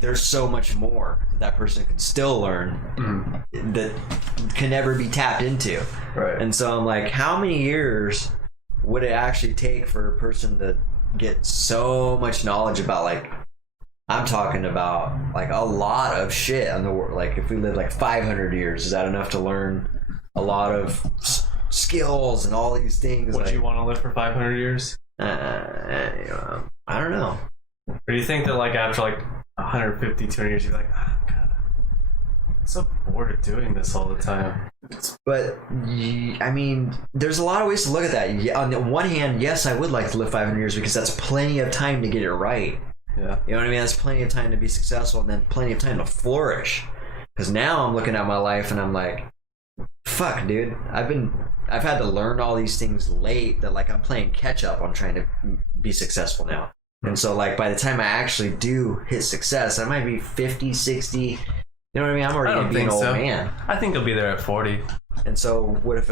there's so much more that person can still learn that can never be tapped into. Right. And so I'm like, how many years would it actually take for a person to get so much knowledge about, like, I'm talking about like a lot of shit on the world. Like if we live like 500 years, is that enough to learn a lot of skills and all these things? Would you want to live for 500 years? I don't know. Or do you think that like after like 150, 200 years, you're like, God, I'm so bored of doing this all the time? But I mean, there's a lot of ways to look at that. On the one hand, yes, I would like to live 500 years because that's plenty of time to get it right. Yeah. You know what I mean? That's plenty of time to be successful, and then plenty of time to flourish. Because now I'm looking at my life and I'm like, fuck, dude. I've had to learn all these things late that like I'm playing catch up on trying to be successful now. And so like by the time I actually do hit success, I might be 50, 60. You know what I mean? I'm already gonna be an old man. I think you'll be there at 40. And so what if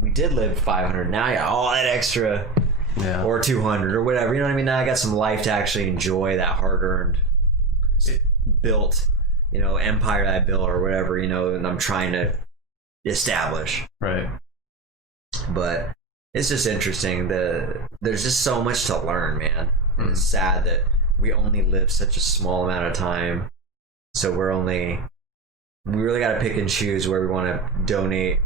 we did live 500? Now I got all that extra, or 200 or whatever. You know what I mean? Now I got some life to actually enjoy that hard-earned, built, empire that I built or whatever. And I'm trying to establish. Right. But it's just interesting that there's just so much to learn, man. And it's sad that we only live such a small amount of time. So we really got to pick and choose where we want to donate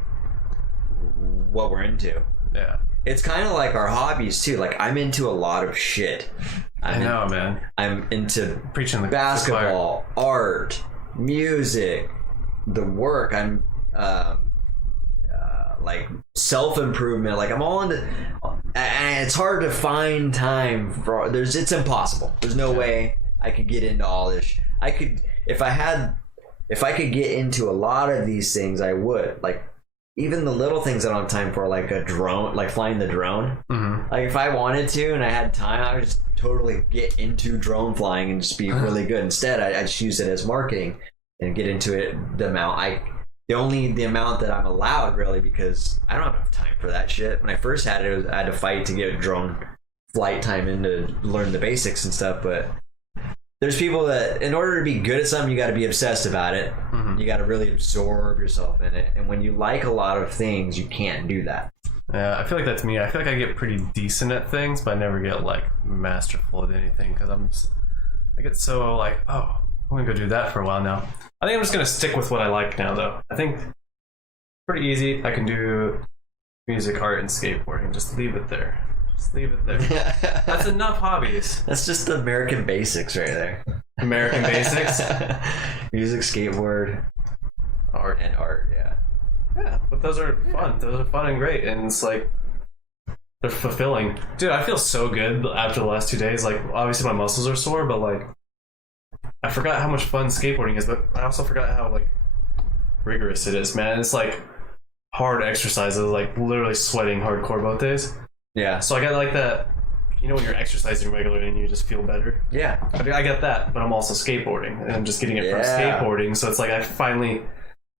what we're into. Yeah. It's kind of like our hobbies too. Like I'm into a lot of shit. Man. I'm into Preaching the basketball, art, music, the work. I'm like self-improvement. Like I'm all into, and it's hard to find time for. It's impossible. There's no way I could get into all this. I could if I could get into a lot of these things, I would. Like even the little things I don't have time for, like a drone, like flying the drone. Mm-hmm. Like if I wanted to and I had time, I would just totally get into drone flying and just be really good. Instead, I just use it as marketing and get into it the amount the amount that I'm allowed, really, because I don't have enough time for that shit. When I first had it, I had to fight to get drone flight time in to learn the basics and stuff. But there's people that, in order to be good at something, you got to be obsessed about it. Mm-hmm. You got to really absorb yourself in it. And when you like a lot of things, you can't do that. Yeah, I feel like that's me. I feel like I get pretty decent at things, but I never get like masterful at anything because I get so like, oh, I'm gonna go do that for a while now. I think I'm just gonna stick with what I like now, though. I think pretty easy. I can do music, art, and skateboarding. Just leave it there. Just leave it there. That's enough hobbies. That's just the American basics right there. American basics. Music, skateboard, art, yeah. Yeah, but those are fun. Those are fun and great, and it's like they're fulfilling. Dude, I feel so good after the last 2 days. Like, obviously my muscles are sore, but like, I forgot how much fun skateboarding is. But I also forgot how like rigorous it is, man. It's like hard exercises, like literally sweating hardcore both days. Yeah. So I got like that. You know when you're exercising regularly and you just feel better? Yeah. I get that, but I'm also skateboarding, and I'm just getting it from skateboarding. So it's like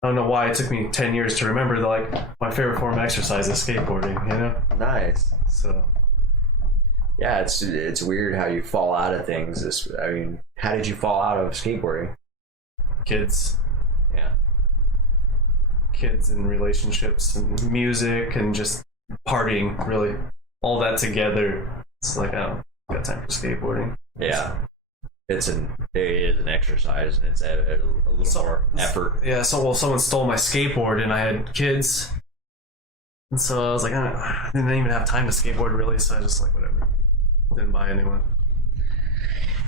I don't know why it took me 10 years to remember that like my favorite form of exercise is skateboarding, you know? Nice. So yeah, it's weird how you fall out of things. How did you fall out of skateboarding? Kids. Yeah. Kids and relationships and music and just partying, really. All that together. It's like I don't got time for skateboarding. Yeah. It is an exercise, and it's a little more effort. Yeah, someone stole my skateboard, and I had kids, and so I was like, I didn't even have time to skateboard really, so I just like whatever, didn't buy anyone.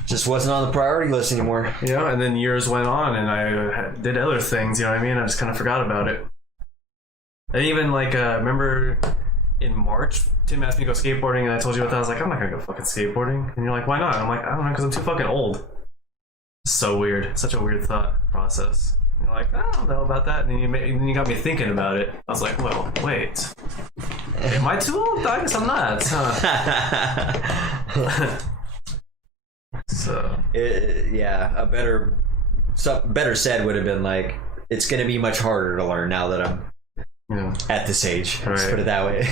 Just wasn't on the priority list anymore. Yeah, and then years went on, and I did other things. You know what I mean? I just kind of forgot about it. And even like remember in March, Tim asked me to go skateboarding, and I told you about that. I was like, I'm not gonna go fucking skateboarding. And you're like, why not? I'm like, I don't know, because I'm too fucking old. So weird. Such a weird thought process. And you're like, I don't know about that. And then you got me thinking about it. I was like, well, wait. Am I too old? I guess I'm not. Huh? So. A better said would have been like, it's gonna be much harder to learn now that I'm at this age. Right. Let's put it that way.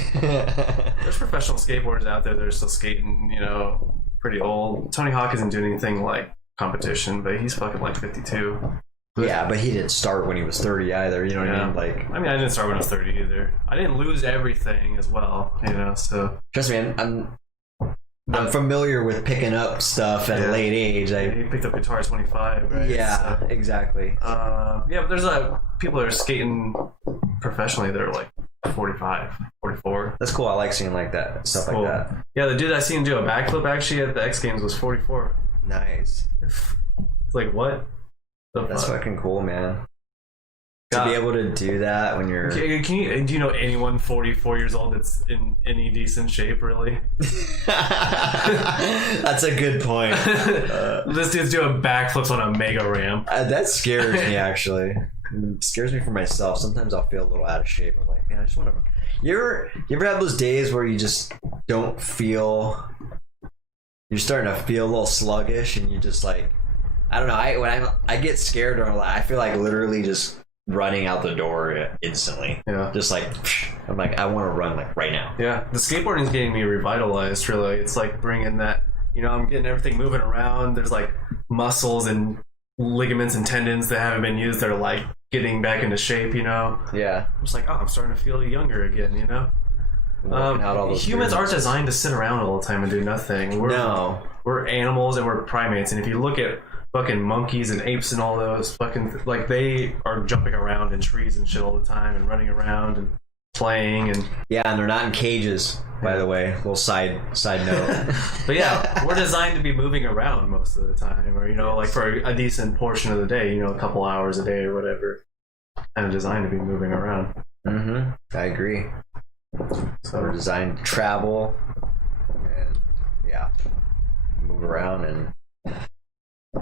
There's professional skateboarders out there that are still skating, pretty old. Tony Hawk isn't doing anything like competition, but he's fucking like 52. Yeah, but he didn't start when he was 30 either, you know what I mean? Like, I didn't start when I was 30 either. I didn't lose everything as well, so. Trust me, I'm familiar with picking up stuff at a late age. He picked up guitar at 25, right? Yeah, so, exactly. But there's people that are skating professionally that are like 45, 44. That's cool. I like seeing like that stuff like that. Yeah, the dude I seen do a backflip actually at the X Games was 44. Nice. It's like, what? That's fucking cool, man. To be able to do that when you're... Do you know anyone 44 years old that's in any decent shape, really? That's a good point. This dude's doing backflips on a mega ramp. That scares me, actually. It scares me for myself. Sometimes I'll feel a little out of shape. I'm like, man, I just want to... You ever have those days where you just don't feel... You're starting to feel a little sluggish and you just like... I don't know. When I get scared, or I feel like literally just running out the door instantly. Yeah. Just like, I'm like, I want to run like right now. Yeah. The skateboarding is getting me revitalized, really. It's like bringing that, I'm getting everything moving around. There's like muscles and ligaments and tendons that haven't been used. They're like getting back into shape, Yeah. I'm just like, I'm starting to feel younger again, Working out all those humans aren't designed to sit around all the time and do nothing. We're animals and we're primates. And if you look at fucking monkeys and apes and all those fucking, like, they are jumping around in trees and shit all the time and running around and playing and... Yeah, and they're not in cages, by the way. Little side note. But yeah, we're designed to be moving around most of the time, or, like for a decent portion of the day, a couple hours a day or whatever. Kind of designed to be moving around. Mm-hmm. I agree. So we're designed to travel and, yeah, move around and...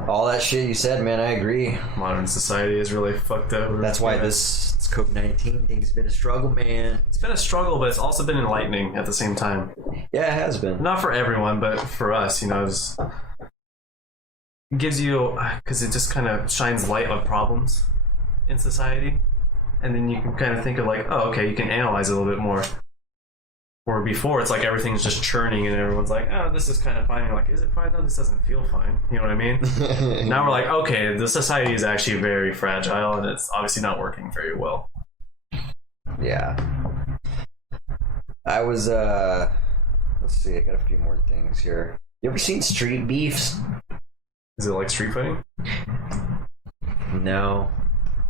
All that shit you said, man, I agree. Modern society is really fucked up. That's why this COVID-19 thing's been a struggle, man. It's been a struggle, but it's also been enlightening at the same time. Yeah, it has been. Not for everyone, but for us, it gives you, because it just kind of shines light on problems in society. And then you can kind of think of like, oh, okay, you can analyze it a little bit more. Where before, it's like everything's just churning and everyone's like, oh, this is kind of fine. You're like, is it fine? No, this doesn't feel fine. You know what I mean? Now we're like, okay, the society is actually very fragile and it's obviously not working very well. Yeah. I was, let's see, I got a few more things here. You ever seen Street Beefs? Is it like street fighting? No.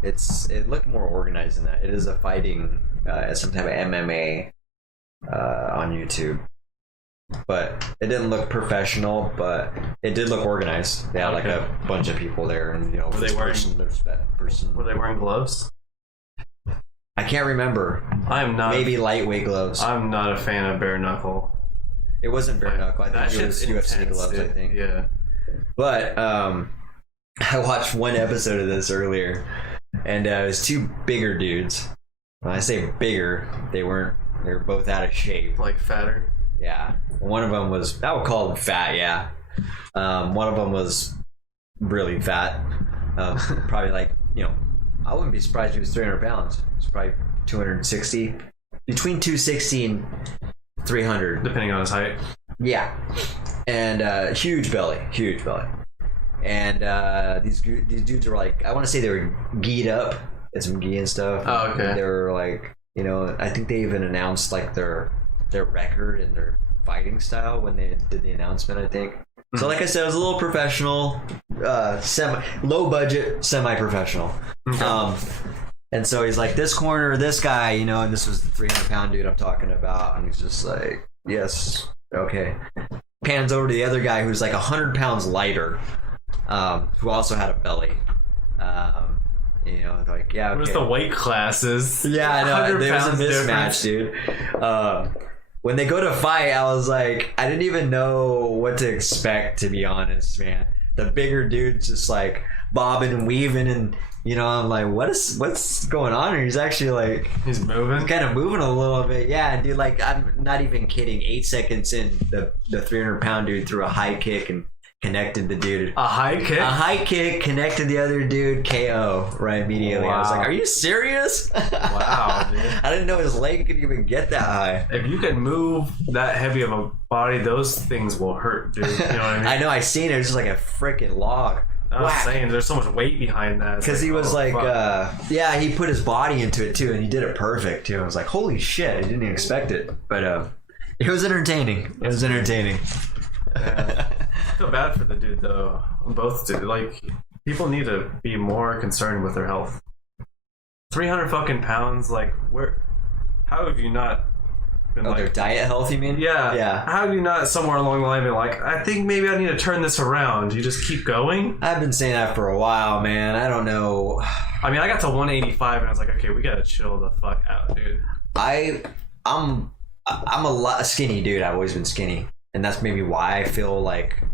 It looked more organized than that. It is a fighting, some type of MMA. On YouTube, but it didn't look professional, but it did look organized. They had like a bunch of people there, and were they wearing gloves? I can't remember. Maybe lightweight gloves. I'm not a fan of bare knuckle. It wasn't bare knuckle. I think it was UFC gloves. Dude. I think. Yeah. But I watched one episode of this earlier, and it was two bigger dudes. When I say bigger, they were both out of shape. Like fatter? Yeah. One of them was, I would call them fat, yeah. One of them was really fat. Probably like, I wouldn't be surprised if he was 300 pounds. It's probably 260. Between 260 and 300. Depending on his height. Yeah. And huge belly. And these dudes were like, I want to say they were geed up. Had some gi and stuff. Oh, okay. They were like, I think they even announced like their record and their fighting style when they did the announcement, I think. So like I said, it was a little professional, low budget, semi-professional. Okay. And so he's like, this corner, this guy, and this was the 300-pound dude I'm talking about. And he's just like, yes, okay. Pans over to the other guy who's like 100 pounds lighter, who also had a belly. Like, yeah, okay. What was the weight classes? Yeah, I know. There was a mismatch, dude. When they go to fight, I was like, I didn't even know what to expect, to be honest, man. The bigger dude's just like bobbing and weaving, and I'm like, what's going on here? He's actually like, he's moving, kind of moving a little bit. Yeah, dude. Like, I'm not even kidding. 8 seconds in, the 300-pound dude threw a high kick and connected the dude. A high kick connected the other dude, KO right immediately. Wow. I was like, are you serious? Wow, dude. I didn't know his leg could even get that high. If you can move that heavy of a body, those things will hurt, dude. You know what I mean? I know, I seen it. It was just like a freaking log. I was saying, there's so much weight behind that. Because he was like, he put his body into it too, and he did it perfect too. I was like, holy shit, I didn't even expect it. But it was entertaining. Yeah. I feel bad for the dude though. Both do. Like, people need to be more concerned with their health. 300 fucking pounds. Like, how have you not been Oh, like, their diet health, you mean? yeah, Yeah. How have you not somewhere along the line been like, I think maybe I need to turn this around? You just keep going. I've been saying that for a while, man. I don't know. I mean, I got to 185 and I was like, okay, we gotta chill the fuck out, dude. I'm a skinny dude. I've always been skinny, and that's maybe why I feel like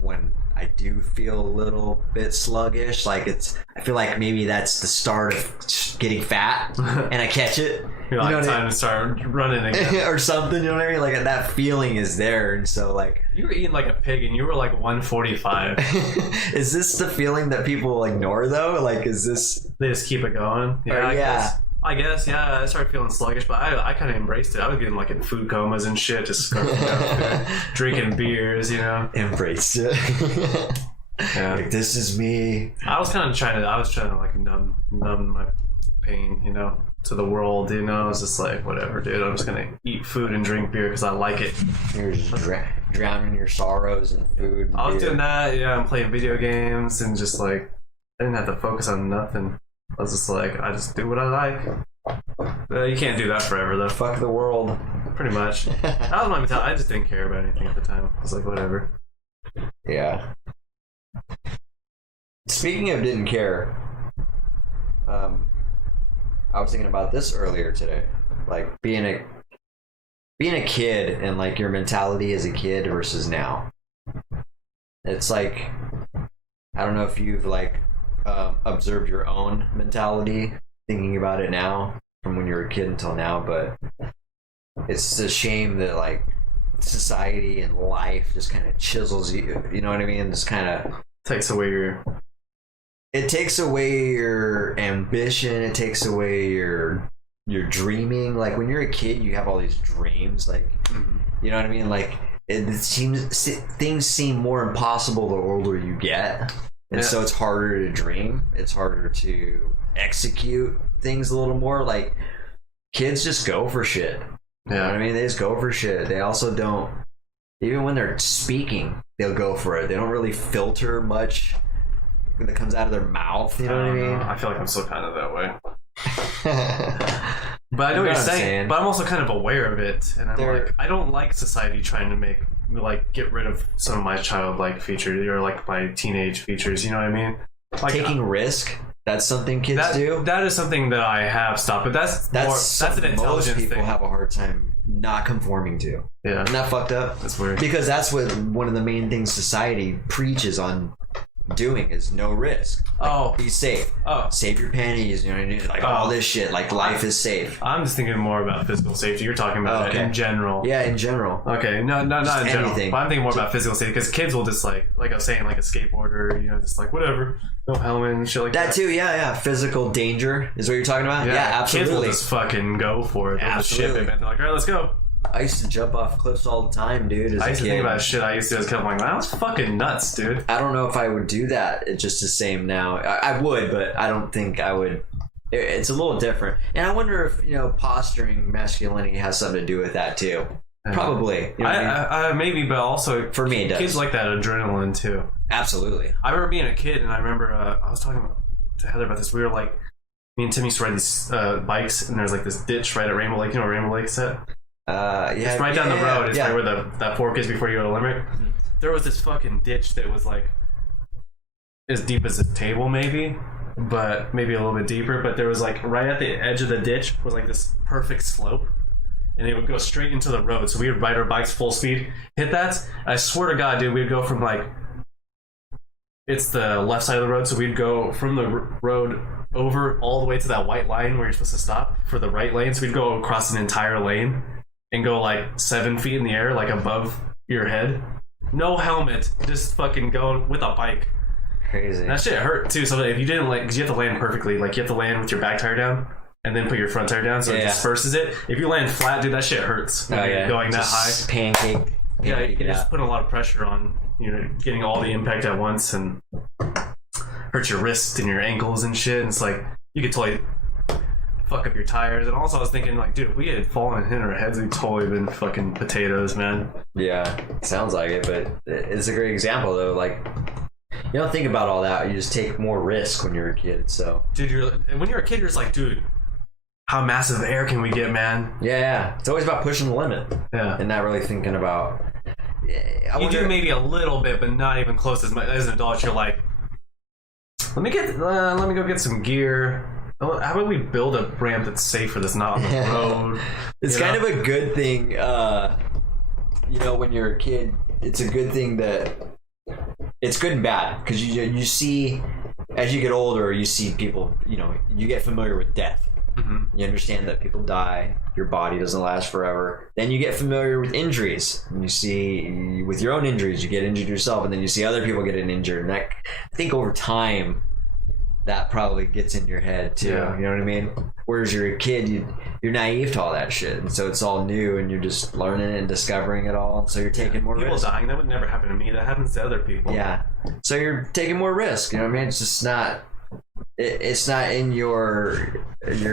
when I do feel a little bit sluggish, like I feel like maybe that's the start of getting fat, and I catch it. You're like, time to start running again. Or something, you know what I mean? Like that feeling is there, and so like you were eating like a pig, and you were like 145. is this the feeling that people ignore though? Like, is this? They just keep it going. Yeah, Yeah. I guess, yeah. I started feeling sluggish, but I kind of embraced it. I was getting like in food comas and shit, just drinking beers, you know. Embraced it. Yeah. Like, this is me. I was trying to like numb my pain, you know, to the world, you know. I was just like, whatever, dude. I'm just gonna eat food and drink beer because I like it. You're just drowning your sorrows in food. And I was beer. doing that, yeah. I'm playing video games and just like I didn't have to focus on nothing. I was just like, I just do what I like. You can't do that forever, though. Fuck the world. Pretty much. That was my mentality. I just didn't care about anything at the time. I was like, whatever. Yeah. Speaking of didn't care, I was thinking about this earlier today. Like being a kid and like your mentality as a kid versus now. It's like, I don't know if you've like observed your own mentality thinking about it now from when you were a kid until now, but it's a shame that like society and life just kind of chisels you know what I mean? Just kind of Takes away your... It takes away your ambition, it takes away your dreaming. Like when you're a kid you have all these dreams, like you know what I mean? Like it seems things seem more impossible the older you get. And so it's harder to dream. It's harder to execute things a little more. Like, kids just go for shit. You know what I mean? They just go for shit. They also don't, even when they're speaking, they'll go for it. They don't really filter much that comes out of their mouth. You know what I mean? I feel like I'm still kind of that way. But I know what you're saying. But I'm also kind of aware of it. And I'm like, I don't like society trying to get rid of some of my childlike features or like my teenage features. You know what I mean? Like, taking risk. That's something kids do. That is something that I have stopped. But that's an intelligence most people thing. have a hard time not conforming to. Yeah. Isn't that fucked up? That's weird. Because that's what one of the main things society preaches on doing is no risk. Like, be safe. Save your panties, you know what I mean? Like all this shit. Like life is safe. I'm just thinking more about physical safety. You're talking about it in general. Yeah, in general. Okay, not in general. Anything. But I'm thinking more about physical safety because kids will just like I was saying, like a skateboarder, you know, just like whatever, no helmet and shit like that. That too, yeah. Physical danger is what you're talking about. Yeah, absolutely. Kids will just fucking go for it. Absolutely. They're like, all right, let's go. I used to jump off cliffs all the time, dude. I used to think about shit I used to as a kid. I'm like, that was fucking nuts, dude. I don't know if I would do that. It's just the same now. I would, but I don't think I would. It's a little different. And I wonder if, you know, posturing masculinity has something to do with that too. Probably. You know I maybe, but also for me, it does. Kids like that adrenaline too. Absolutely. I remember being a kid, and I remember I was talking to Heather about this. We were like, me and Tim used to ride these bikes, and there's like this ditch right at Rainbow Lake. You know where Rainbow Lake's at? It's right down the road. It's right where that fork is before you go to Limerick. Mm-hmm. There was this fucking ditch that was like as deep as a table, maybe, but maybe a little bit deeper. But there was like right at the edge of the ditch was like this perfect slope, and it would go straight into the road. So we would ride our bikes full speed, hit that. I swear to God, dude, we'd go from like it's the left side of the road, so we'd go from the road over all the way to that white line where you're supposed to stop for the right lane. So we'd go across an entire lane and go like 7 feet in the air, like above your head. No helmet, just fucking going with a bike. Crazy. And that shit hurt too. So if you didn't because you have to land perfectly. Like you have to land with your back tire down and then put your front tire down so it disperses it. If you land flat, dude, that shit hurts. Going just that high. Pancake. Yeah, you're just putting a lot of pressure on, you know, getting all the impact at once and hurt your wrist and your ankles and shit. And it's like you could totally fuck up your tires. And also I was thinking like, dude, if we had fallen and hit our heads, we'd totally been fucking potatoes, man. Yeah, sounds like it, but it's a great example though. Like, you don't think about all that. You just take more risk when you're a kid. So, dude, when you're a kid, you're just like, dude, how massive air can we get, man? Yeah. It's always about pushing the limit. Yeah. And not really thinking about. You do maybe a little bit, but not even close as much. As an adult, you're like, let me go get some gear. How about we build a ramp that's safe for this, not on the road? It's kind of a good thing, when you're a kid, it's a good thing that it's good and bad, because you see, as you get older, you see people, you get familiar with death. Mm-hmm. You understand that people die, your body doesn't last forever. Then you get familiar with injuries, and you see with your own injuries, you get injured yourself, and then you see other people getting injured. And I think over time, that probably gets in your head too. Yeah. You know what I mean? Whereas you're a kid, you're naive to all that shit, and so it's all new, and you're just learning and discovering it all. So you're taking more people risk. Dying, that would never happen to me. That happens to other people. Yeah. So you're taking more risk. You know what I mean? It's just not. It's not in your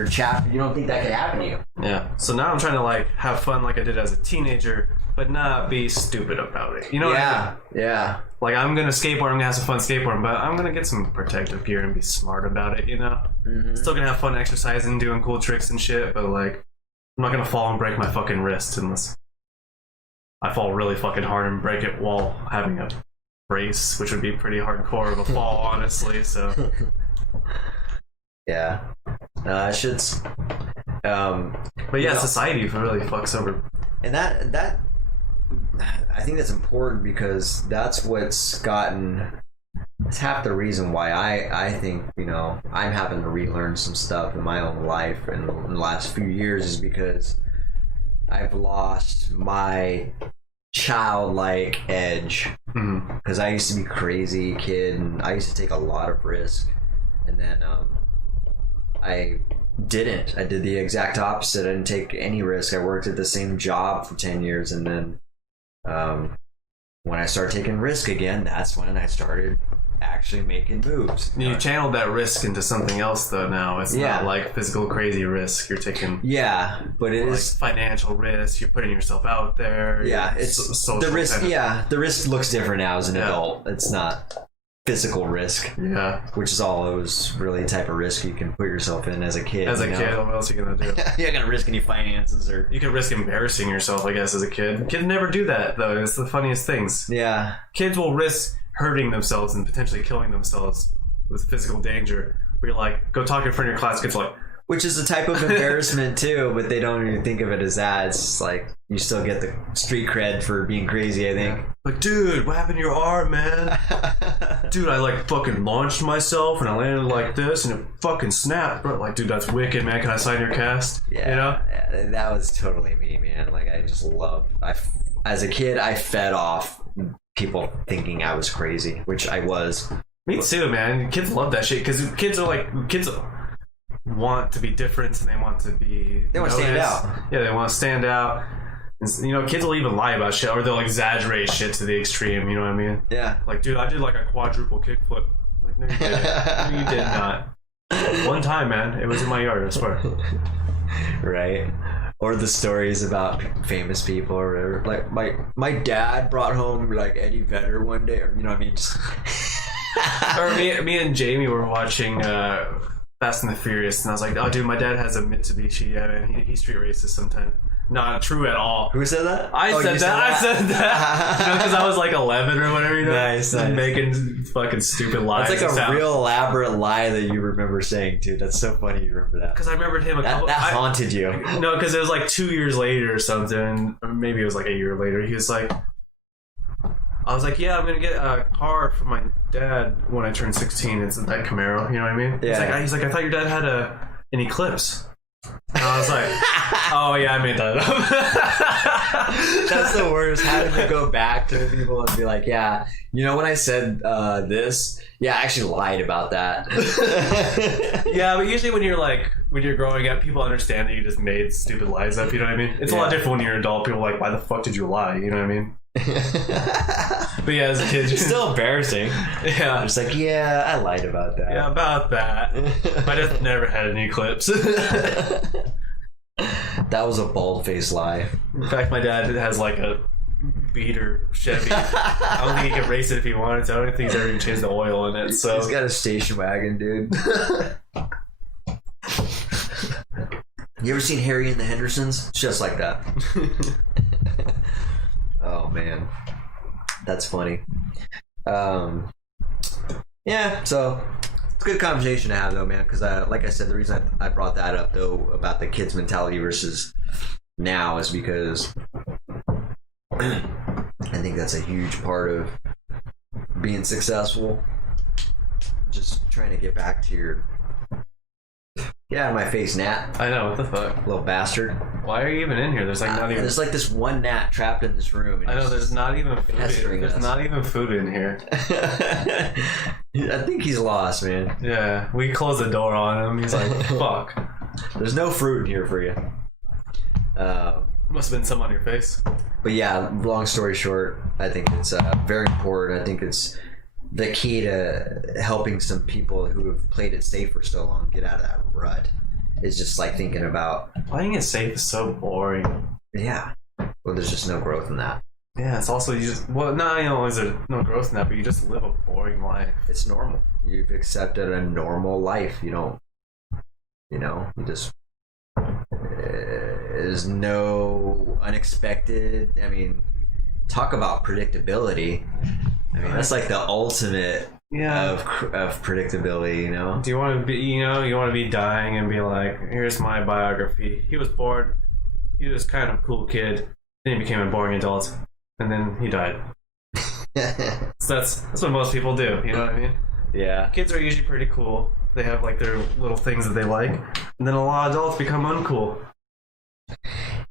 chapter. You don't think that could happen to you. Yeah. So now I'm trying to like have fun like I did as a teenager, but not be stupid about it. You know? Yeah. What I mean? Yeah. Like I'm gonna skateboard. I'm gonna have some fun skateboarding, but I'm gonna get some protective gear and be smart about it. Mm-hmm. Still gonna have fun exercising, doing cool tricks and shit, but like I'm not gonna fall and break my fucking wrist unless I fall really fucking hard and break it while having a brace, which would be pretty hardcore of a fall, honestly. So. Yeah. Shit's. But yeah, society really fucks over. And that I think that's important, because that's what's gotten. It's half the reason why I think I'm having to relearn some stuff in my own life in the last few years, is because I've lost my childlike edge. Because I used to be a crazy kid, and I used to take a lot of risk. And then I didn't. I did the exact opposite. I didn't take any risk. I worked at the same job for 10 years. And then when I started taking risk again, that's when I started actually making moves. You channeled that risk into something else, though, now. It's not like physical crazy risk. You're taking... Yeah, but it is... financial risk. You're putting yourself out there. Yeah, it's... The risk, the risk looks different now as an adult. It's not... physical risk, which is all those really type of risk you can put yourself in as a kid. As a kid, what else are you gonna do? You're not gonna risk any finances, or you can risk embarrassing yourself, I guess, as a kid. Kids never do that, though. It's the funniest things. Yeah, kids will risk hurting themselves and potentially killing themselves with physical danger. Where you're like, go talk in front of your class. Kids are like, which is a type of embarrassment too, but they don't even think of it as that. It's just like you still get the street cred for being crazy, I think. Like, dude, what happened to your arm, man? Dude, I like fucking launched myself and I landed like this and it fucking snapped. Bro, like, dude, that's wicked, man. Can I sign your cast? Yeah, yeah, that was totally me, man. Like, I just loved. As a kid, I fed off people thinking I was crazy, which I was. Me too, man. Kids love that shit because kids want to be different and they want to be. They want to stand out. Yeah, they want to stand out. And, kids will even lie about shit, or they'll exaggerate shit to the extreme. You know what I mean? Yeah. Like, dude, I did like a quadruple kickflip. Like, no, you didn't. No, you did not. One time, man. It was in my yard, I swear. Right. Or the stories about famous people or whatever. Like, my dad brought home, like, Eddie Vedder one day, or, you know what I mean? Just... or me and Jamie were watching Fast and the Furious, and I was like, oh, dude, my dad has a Mitsubishi. Yeah, man, he street races sometimes. Not true at all. Who said that? I said that. Because I was like 11 or whatever. Nice. Making fucking stupid lies. It's like a real elaborate lie that you remember saying, too. That's so funny you remember that. Because I remembered him that haunted you. No, because it was like 2 years later or something. Or maybe it was like a year later. He was like... I was like, yeah, I'm going to get a car for my dad when I turn 16. It's that Camaro. You know what I mean? Yeah. He's like, I thought your dad had an Eclipse. And I was like, oh yeah, I made that up. That's the worst. Having to go back to people and be like, yeah, when I said this, yeah, I actually lied about that. Yeah, but usually when you're growing up, people understand that you just made stupid lies up, you know what I mean? It's a lot different when you're an adult. People are like, why the fuck did you lie? You know what I mean? But yeah, as a kid, it's still embarrassing. Yeah, it's like, yeah, I lied about that. Yeah, about that. My dad never had an Eclipse. That was a bald-faced lie. In fact, my dad has like a beater Chevy. I don't think he could race it if he wanted to. I don't think he's ever even changed the oil in it. So he's got a station wagon, dude. You ever seen Harry and the Hendersons? It's just like that. Oh man, that's funny. Yeah, so it's a good conversation to have though, man. Because like I said, the reason I brought that up though about the kids' mentality versus now is because I think that's a huge part of being successful. Just trying to get back to your get out of my face, Nat. I know, what the fuck? Little bastard. Why are you even in here? There's like not even. There's like this one gnat trapped in this room. And I know there's not even food. There's not even food in here. I think he's lost, man. Yeah, we closed the door on him. He's like, fuck. There's no fruit in here for you. Must have been some on your face. But yeah, long story short, I think it's very important. I think it's the key to helping some people who have played it safe for so long get out of that rut. Is just like thinking about playing it safe is so boring. Yeah. Well, there's just no growth in that. Yeah, it's also you just there's no growth in that, but you just live a boring life. It's normal. You've accepted a normal life. You don't. You just. There's no unexpected. I mean, talk about predictability. I mean, that's like the ultimate of predictability, Do you want to be, you want to be dying and be like, here's my biography. He was born, he was kind of a cool kid, then he became a boring adult, and then he died. So that's what most people do, you know what I mean? Yeah. Kids are usually pretty cool. They have like their little things that they like, and then a lot of adults become uncool.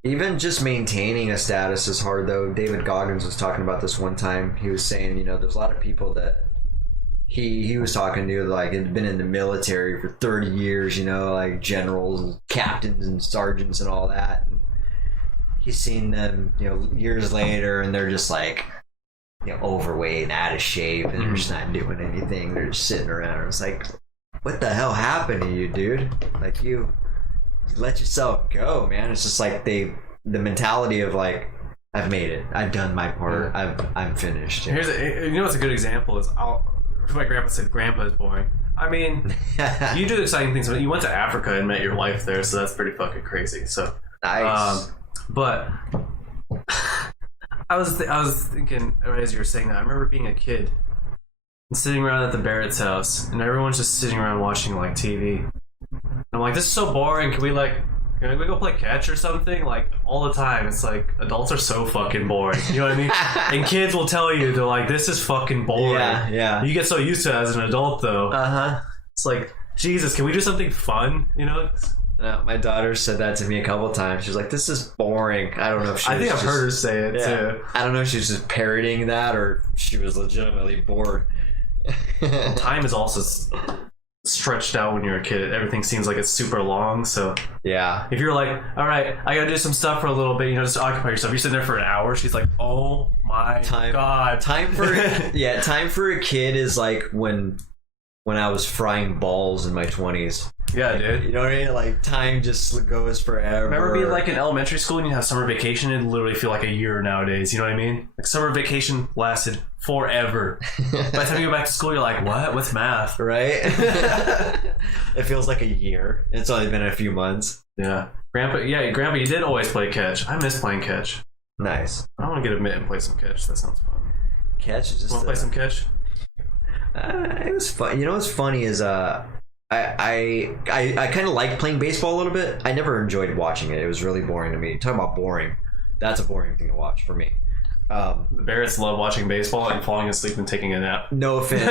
Even just maintaining a status is hard, though. David Goggins was talking about this one time. He was saying, there's a lot of people that he was talking to, like, had been in the military for 30 years, like generals and captains and sergeants and all that. And he's seen them, years later, and they're just like, overweight and out of shape, and they're just not doing anything. They're just sitting around. And it's like, what the hell happened to you, dude? Like, you let yourself go, man. It's just like the mentality of like, I've made it. I've done my part. I'm finished. Here's what's a good example is my grandpa said grandpa is boring. I mean, you do exciting things. You went to Africa and met your wife there, so that's pretty fucking crazy. So nice. But I was thinking as you were saying that, I remember being a kid and sitting around at the Barrett's house, and everyone's just sitting around watching like TV. I'm like, this is so boring. Can we go play catch or something? Like, all the time. It's like, adults are so fucking boring. You know what I mean? And kids will tell you, they're like, this is fucking boring. Yeah. You get so used to it as an adult, though. Uh-huh. It's like, Jesus, can we do something fun? My daughter said that to me a couple times. She was like, this is boring. I don't know if I think I've heard her say it, too. I don't know if she was just parroting that or she was legitimately bored. Time is also stretched out when you're a kid. Everything seems like it's super long, so yeah, if you're like, all right, I gotta do some stuff for a little bit, just occupy yourself, you're sitting there for an hour. She's like, oh my god, time for a kid is like when I was frying balls in my 20s. Yeah, dude. You know what I mean? Like, time just goes forever. Remember being like in elementary school and you have summer vacation, it'd literally feel like a year nowadays. You know what I mean? Like, summer vacation lasted forever. By the time you go back to school, you're like, what? What's math? Right? It feels like a year. It's only been a few months. Yeah. Grandpa, you did always play catch. I miss playing catch. Nice. I want to get a mitt and play some catch. That sounds fun. Catch is just... Want to play some catch? It was fun. What's funny is I kind of like playing baseball a little bit. I never enjoyed watching it. It was really boring to me. Talking about boring, that's a boring thing to watch for me. The Barretts love watching baseball and falling asleep and taking a nap. No offense.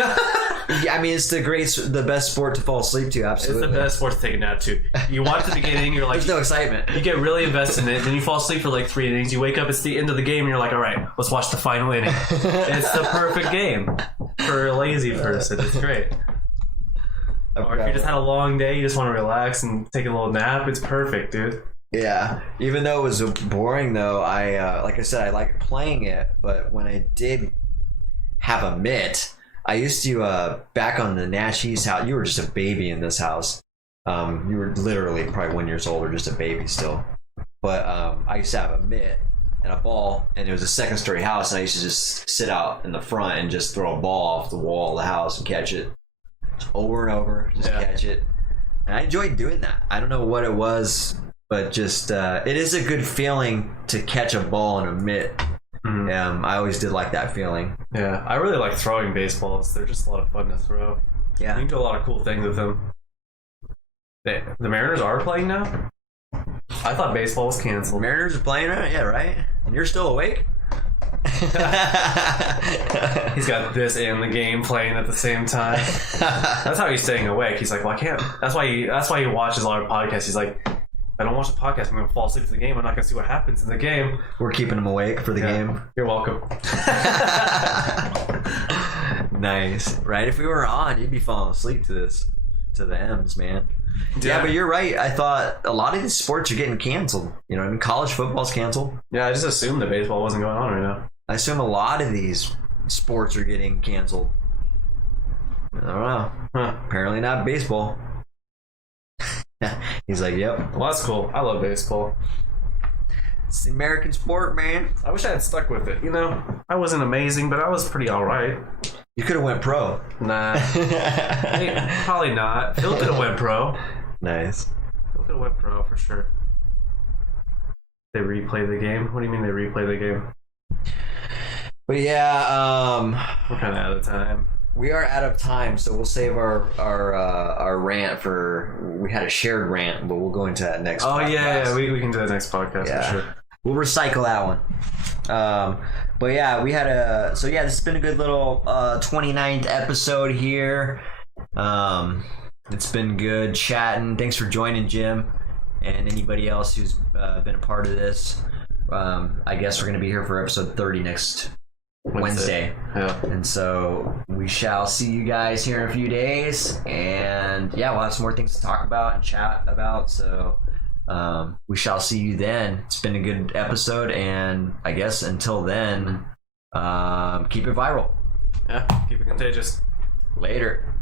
Yeah, I mean, it's the best sport to fall asleep to. Absolutely, it's the best sport to take a nap to. You watch the beginning, you're like, there's no excitement. You get really invested in it, then you fall asleep for like 3 innings. You wake up, it's the end of the game, and you're like, all right, let's watch the final inning. It's the perfect game for a lazy person. It's great. Or if you just had a long day, you just want to relax and take a little nap, it's perfect, dude. Yeah. Even though it was boring, though, I like I said, I liked playing it. But when I did have a mitt, I used to back on the Nashie's house. You were just a baby in this house. You were literally probably 1 year old or just a baby still. But I used to have a mitt and a ball, and it was a second-story house, and I used to just sit out in the front and just throw a ball off the wall of the house and catch it. Over and over, just catch it. And I enjoyed doing that. I don't know what it was but just it is a good feeling to catch a ball in a mitt. I always did like that feeling. Yeah, I really like throwing baseballs. They're just a lot of fun to throw. You can do a lot of cool things with them. The Mariners are playing now? I thought baseball was canceled. Mariners are playing right? Yeah, right? And you're still awake? He's got this and the game playing at the same time. That's how he's staying awake. He's like, well, I can't. That's why he watches a lot of podcasts. He's like, I don't watch the podcast. I'm going to fall asleep to the game. I'm not going to see what happens in the game. We're keeping him awake for the game. You're welcome. Nice. Right? If we were on, you'd be falling asleep to the M's, man. Yeah, but you're right. I thought a lot of these sports are getting canceled. You know, I mean, college football's canceled. Yeah, I just assumed that baseball wasn't going on right now. I assume a lot of these sports are getting canceled. I don't know. Apparently not baseball. He's like, yep. Well, that's cool. I love baseball. It's the American sport, man. I wish I had stuck with it. You know, I wasn't amazing, but I was pretty all right. You could have went pro. Nah. Probably not. Phil could have went pro. Nice. Phil could have went pro for sure. They replay the game? What do you mean they replay the game? But yeah, we're kind of out of time. We are out of time, so we'll save our rant for. We had a shared rant, but we'll go into that next. podcast. Yeah, we can do that next podcast for sure. We'll recycle that one. But yeah, we had this has been a good little 29th episode here. It's been good chatting. Thanks for joining, Jim, and anybody else who's been a part of this. I guess we're going to be here for episode 30 next Wednesday. Yeah. And so we shall see you guys here in a few days. And yeah, we'll have some more things to talk about and chat about. So we shall see you then. It's been a good episode. And I guess until then, keep it viral. Yeah, keep it contagious. Later.